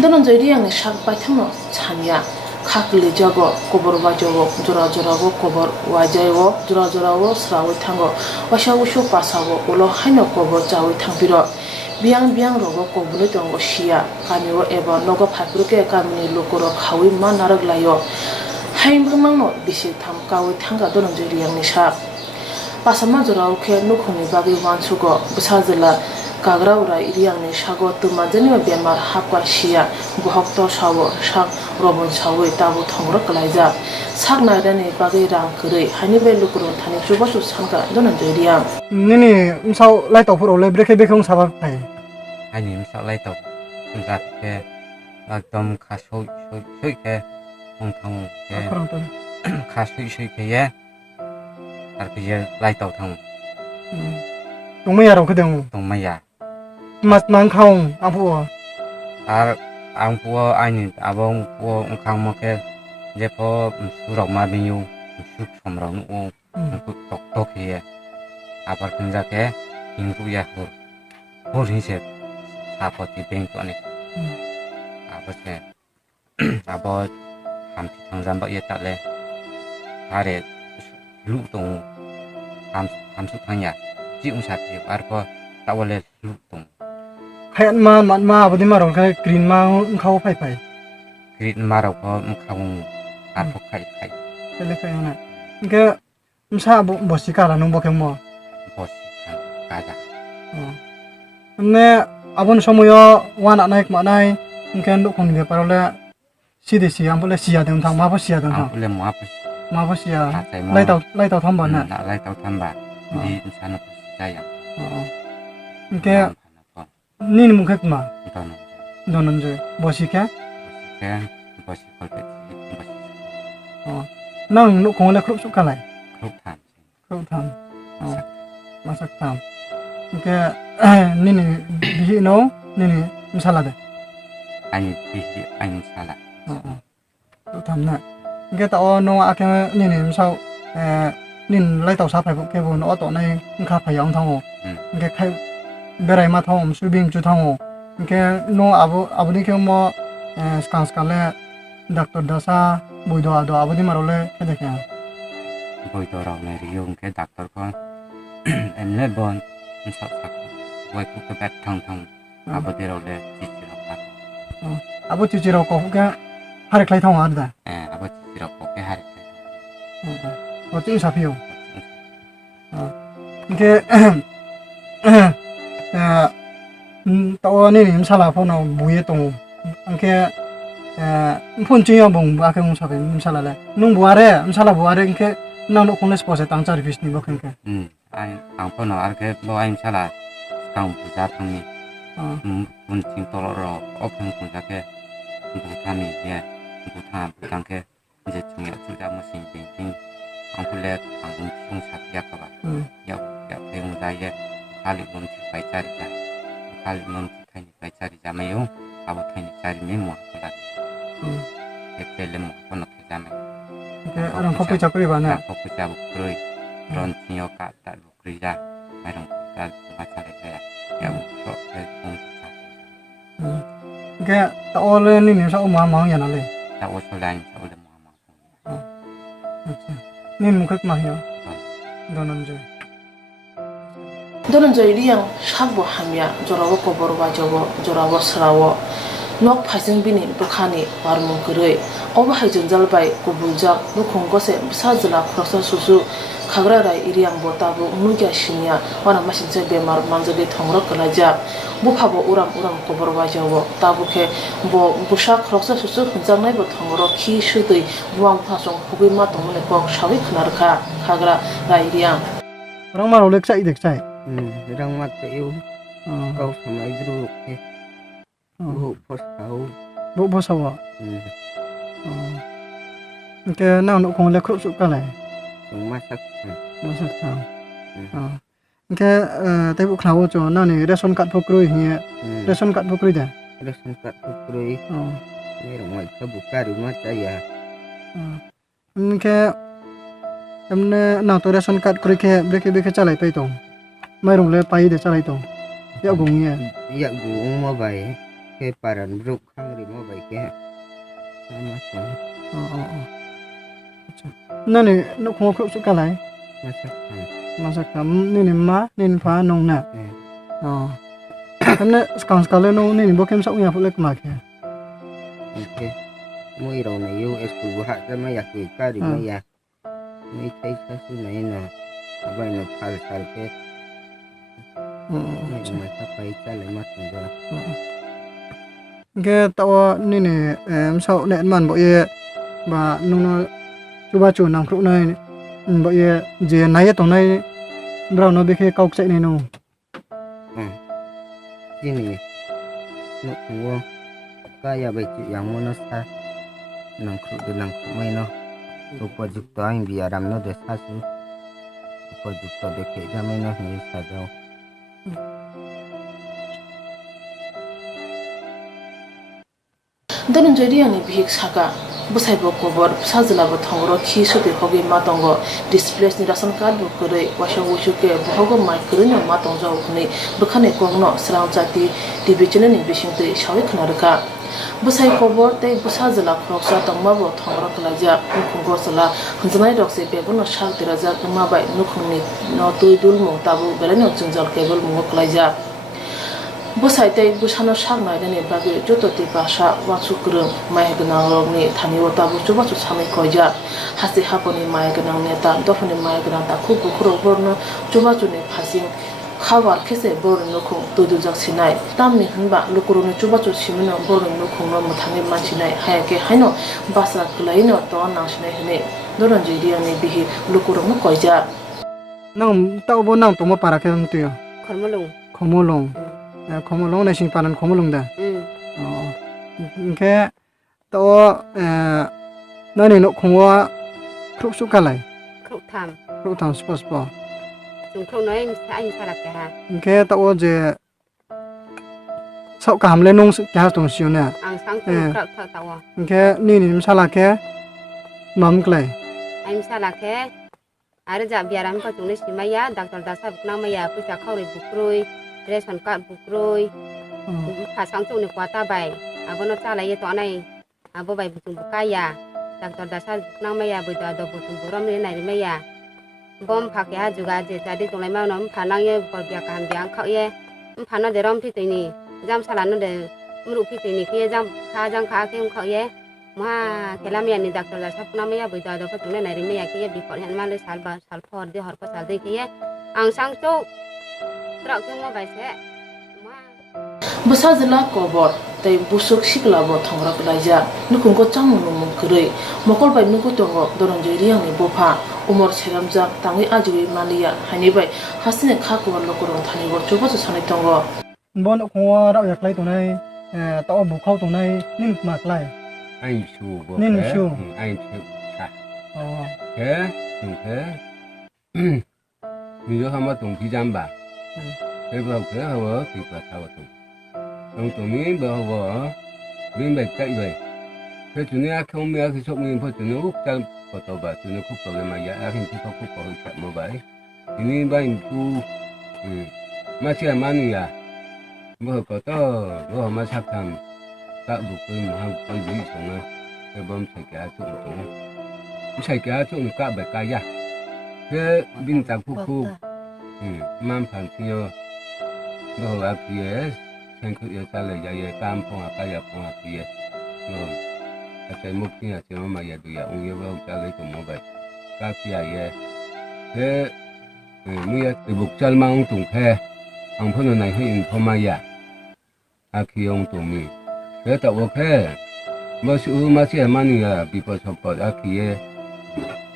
Donanjoy Iriang ni Shak Paithamo Chanya Khakli Jago Koborwa Jago Jora Go Kobor Wajayo Jora wo Srawi Thango Washa Ushu Pasago Ulo Haino Kobor Jawi Thangpiro biang rogo kobulo tongo shia kamiwo eba nogo phapruke kamni lokoro khawi ma naraglayo haimgmangno bisi tham kawi thanga dononjoi riang ni sa pasama jorau khe nukhuni bagi wansugo busajela kagraura iriang ni sago tumajeni bemar hapka shia buhokto sawo sak robon sawi tabu thongro klaija sakna rani bagi rang kre hanibe lokoro thani subasu sanka dononjoi riang nini msau lai to puro le breke bekong sabak pai ani msau lai to ngat ke একদম খাসই কে thong ke খাসই ke ya ar ke ya lai to thong tongmaya ro kedeng tongmaya mas mang khong apu ar ang pu ani abong pu khang mo ke je po surok ma binyu जुग समरावनो नोंखौ टक होयो आबाद खनजाके इंरुया हर हिसे सापति bank अनेक आबादसे आबाद हामथि थांजाम्बा ये ताले आरे लु दं हामसु थांया जि उसाखि आरपो तावले लु दं खायन मा abadi marong kai green ma khau phai phai green मारावखौ खावं आरपो खाय kele kai na ke msa bosi kala nung bokeng mo बस Gaza ne abon somoyo wana naik ma nai ngken do khon ge parole side si ampole sia deng thang ma bo sia deng thang आंखुले ma bo sia lai tau thamba na ना लाइ ताव थांबा di insana जाया ngke nin mukhe ma दोनों donon je bosi ke के बस कलपे बस nang no khong le khup su kalai खूब थान khup tham masak tham ngke nini bihi no nini misala de आनी बिही आनी साला khup tham na ngke ta o no ake nini misau nin lai tau sa phai ke bo no to nai ngkha phai yang thang o ngke khai berai ma thong su bing chu thang o ngke no abuni ke mo skale doctor dasa buido ado abudi marole ke dekha बोई तो राव ने रियो उनके doctor को एमने bone सब सब वही कुछ बैठ थंग अब दे रोले चीज़ रखा abo chichiro ko ke har khlai thong ar da अब चीज़ रखो के हर o chi sa phio ngke to ni nim sala pho no buye tong ngke phun chi yong bong ba ke mong sa ke nim sala le nung buare nim sala buare ngke nang no khong les pose tang char bis ni bo kheng ke आई आंखों न are के बो आई साला काम बुझा थंगी उन चिंग तो रो ओखन को जाके बुथानी ये बुथान के जे चिंग चुजा मसिन चिंग आंखोले आंख सुं साथिया का या फें जाये खाली मन फाइ चारि जा खाली मन थाइनि फाइ चारि जा मयो अब थाइनि चारि मे मो खला के पेले मो कोन के जामे ke arang khopi chakri ba na को पूजा बुक्रोई रन थियो का ता बुक्रीजा माइरं का माचा ले या बुक्रो के कोन ke ta o le ni nim sa o ma ya na le ता ओ सोलाइन ता ओले मामा nin mukhek ma hiyo donon je Dononjoy riyang sakbo hamya jorawo kobor wajobo jorawo srawo nok phajing bini bukhani warmung kuroi obo haijun jalbai kubuljak bukhong gose sajla khrosa susu khagra rai iriyang botabu unugya shinya wana masinse bemar manjade thongrok kalaja buphabo uram kobor wajobo tabuke bo busak khrosa susu hunjangnai bo thongro khi sudui buang phasong khubui ma tongmone kok sawi khnarkha khagra rai iriyang rang maro lek sai dek sai rang mat pe eu kau samai dru ke bu pos kau bo bo sawa ke nang no khong le khrup su ka lai masak tham ke tai bu khlawo cho na ni ration card phokrui hi ration card phokrui da ration card phokrui ni rong mai ka bukari ma chaya ke emne na to ration card kri ke breke chalai pai tong mai rong le pai de chalai tong ya gong ye ya gung ma bai ke paran bruk khang ri ma bai ke sama sama na ni no khong khrup su ka lai masak tham ni ni ma ni pha nong na emne skale no ni bo kem sa ya phulek ma ke oke moi rong na yu school bu ha ta ma ya ki ka ri ma ya ni thai sa su nai na abai no phal ke mai ta pai cha le ma tu da ke tawa ni ni sau net man bo ye ba nung no chuba chu nang khru nai bo ye je nai to nai brown no bekhe kauk chai nei no ini no wo ka ya bai chi yang mo no sa nang khru mai no उपयुक्त आइन बियाराम न de sa su उपयुक्त देखे जामे न नि sa jao Dononjoy riyang ni bihik saka Busaibo kobor sajilabo thongro khi sudi hogi matongo displays ni ration card bu kore washa wushu ke bohogo mai kurino matongjo khni bukhane kongno srang jati tv channel ni bishingte shawi khnarka busai kobor tei busajila kroksa tongmabo thongro klaja khunggo sala hunjnai rokse begono shak diraja kma bai nukhungni no tuidul mo tabu beleno chungjal kebel mo klaja Busai tei busano shak nai dane bagi jototi pasha wasu kurung mai gnang rogni thani wata bu chuba chu sami koja hasi haponi mai gnang neta dofani mai gnang ta khu bukhro borno chuba chu ne phasing khawar khese bor nokhu tudu jak sinai tamni hanba lukuruni chuba chu simino bor nokhu no muthani mansinai hayake haino basa klaino to nang sinai hne doranji riani bihi lukurunu koja nang tawbo nang to ma para ke tuyo khomolong khomolong na sing panan khomolong da ke to nani no khongwa khrup su kalai khrup tham spa chúng không nói anh sao là cái ha ke to je sau cảm lên nông sự cha tổng siêu nè ăn sáng chúng khrup thợ tàu ke ni sao là ke mam klai anh sao là cái ada jam biaran ko chúng si maya doctor dasa bukna maya puja khau re bukroi ration card bukroi pha sang chung ni kwata bai abono cha lai to nai abo bai butung bukaya doctor dasa bukna maya buja do butung buram ni nai maya bom phakya juga je jadi tolai ma nom phanang ye por bia kam biang khau ye phana de rom phi tini jam salan no de mru phi tini ke jam kha ke khau ye ma kelam ya ni doctor dasa bukna maya buja do butung nai maya ke ye bi por han ma le sal ba sal for de hor ko sal de ke ye ang sang chu trak ke mo bai se Busajila kobor tei busuk siklabo thongra klaja nukungko chamunu mungkrei mokol bai nuko tongo doronjoi riang ni bofa umor seramjak tangi ajui malia hani bai hasine khakwa lokorong thani bo chobo chane tongo bon khwa ra yak lai to nai to bu khau to nai nin mak lai anh su bo nin su anh su cha thế thế mình có hama tung phi jam ba thế vào thế hao thì phải thao tung ông tụi mình bảo họ bên bạch chạy vậy thế tụi nó không biết cái số mình phải tụi nó hút chân vào tàu bạc tụi nó hút vào mà giá khi chúng ta hút vào chậm mà vậy thì nên bao nhiêu mà chỉ là mang nhà mà họ có to họ mà sắp thành tạo được cái mà cái gì xong rồi cái bom xảy cái chung xảy cái chung cả bạch cái ya thế bên tàu khu mang phản chiếu rồi ở phía sen cứ yêu ta lại vậy cam phong à cái phong à kia rồi cái mục kia chỉ mà giờ tụi ông yêu ông ta lấy tụi nó vậy cái kia vậy thế bây từ bục chân mang ông tụng khe ông phân này hay phong mai à khi ông tụng mình thế tạo ok mà sự mà chỉ mà nè bị bỏ sập bỏ kia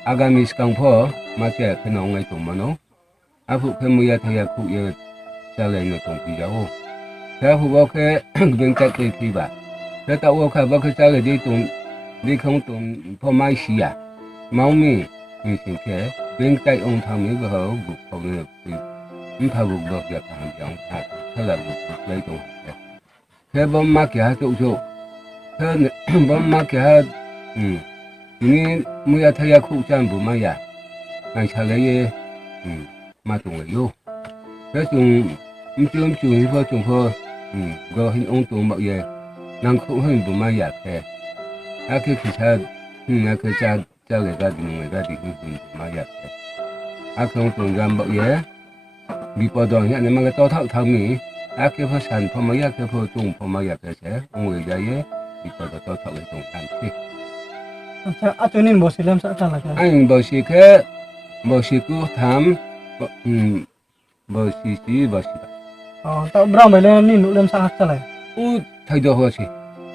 agamis kang pho mà chỉ cái nó ngay tụng mà nó phụ cái bây thầy phụ yêu ta lại nó tụng gì đâu thế phụ bao cái bên cạnh cái gì vậy thế tạo bao cái ta lại đi không tụng phong mai xí à máu mình xin cái bên cạnh ông thằng ấy vừa buộc không được thì không phải buộc được việc hàng giống thế là buộc lấy tụng thế bom ma kia chỗ thế bom ma kia ini bây thầy phụ chân bố mai à ngày sau lấy mà tụng ấy vô thế chúng như vậy chúng phơi gọi hình ông tụng bao giờ năng khổ hình bố mai à thế cái cha cái cha người ta thì hình mai à thế ông tụng làm bao giờ bị bỏ đòn hiện nay mà cái to thạo thao mi cái phát sản phẩm mai cái phát tụng phẩm mai cái thế ông người ta ấy bị bỏ đòn to thạo cái tụng làm gì cho nên bố sĩ làm sao trả lại anh bố sĩ cái bố sĩ cứ tham bố sĩ tao brown vậy nên nhìn làm sao trả lại thay đổi hoa sĩ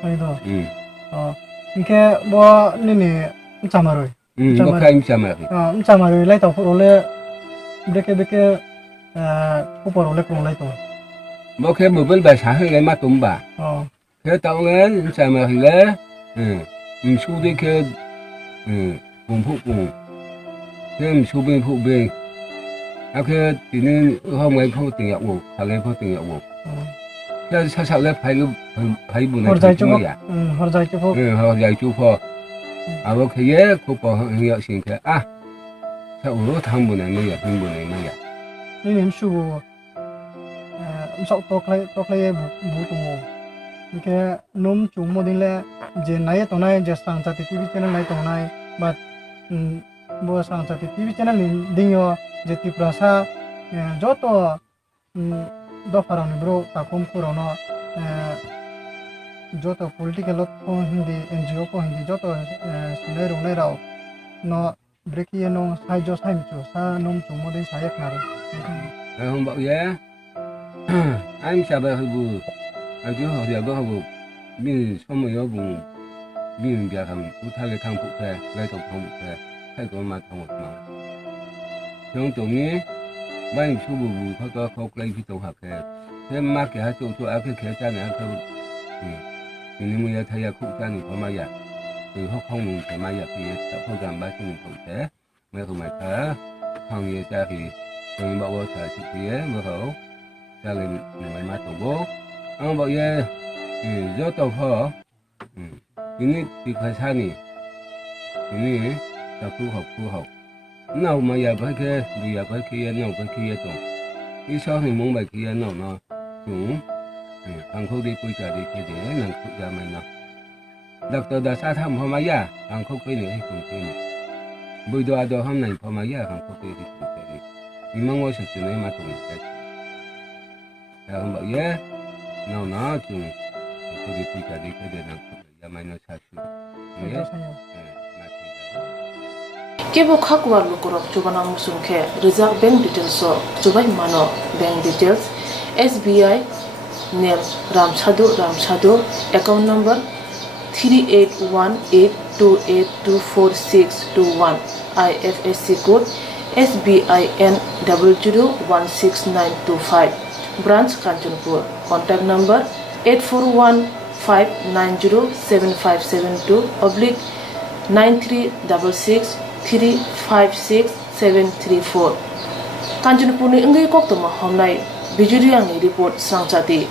thay đổi cái bố nên chăm rồi bố khai chăm rồi lấy tàu phụ lấy beke phụ phụ lấy cùng lấy tàu bố khai một bên bài xã hơi lấy mắt tụng bà thế tao nghe chăm rồi lấy su đi cái cùng phụ cùng thế su bên phụ bên cái thì nên hôm nay phụ tình yêu thằng ấy phụ tình yêu thế sao lấy phải buồn này họ dạy chú phụ abo khye ko pa hya sin khe a sa uro thang bu nei mai ya hin bu nei mai ya ni nim su sau toklai bu tumo ke num chung mo din le je nai to nai je sang cha TV channel nai to nai but bo sang cha TV channel ding yo je ti prasa joto do farani bro ta kom kuro no joto political ko hindi NGO ko hindi joto sinai ro nai rao no breki no sai jo sai chu sa num chung mo din sayak na không bảo ye anh sẽ bảo bu anh chú họ giờ bảo bu mình xong rồi bu mình bây giờ cũng thay cái thằng phụ xe lấy tổng thằng phụ xe thay cái mà thằng một mà trong chỗนี้บ้านชูbuเขาก็เขาไล่พี่ตัวหักแค่thế mà cái hai chỗ ai cái kia cha nàyเขาthì nếu mà thay cái phụ cha nàyเขาmà vậy từ họ không muốn phải mà vậy thì sẽ không làm bao nhiêu phụ xe mà không phải thế không như cha thì mình bảo sao chụp kia mà hổ cha lên ngày mai tổ bố ông bảo ye do tàu phở ini di khai ni ini ta phù hợp nào mà giờ phải kia bây giờ phải kia nào phải kia tổ ý sao thì muốn bài kia nào nó chúng thằng khâu đi quy trả đi kia để làm phụ gia mình nào đặc tờ đã sa thăm hôm nay à thằng khâu kia này cũng kia này bây giờ đó hôm nay hôm nay à thằng khâu kia thì cũng kia này nhưng mà ngồi sự này mà tụi mình không bảo ye nào nó chúng khâu đi quy trả đi kia để làm phụ gia mình nó sa chú Kebo khakwa lukorok chubana musungkhe reserve bank details so chubai mano bank details SBI name Ramsadu account number 3818282461 IFSC code SBIN 001695 branch Kanchanpur contact number 84159067572 Kanchanpur ni ngai kok tama homnai bijuri ang report sangchati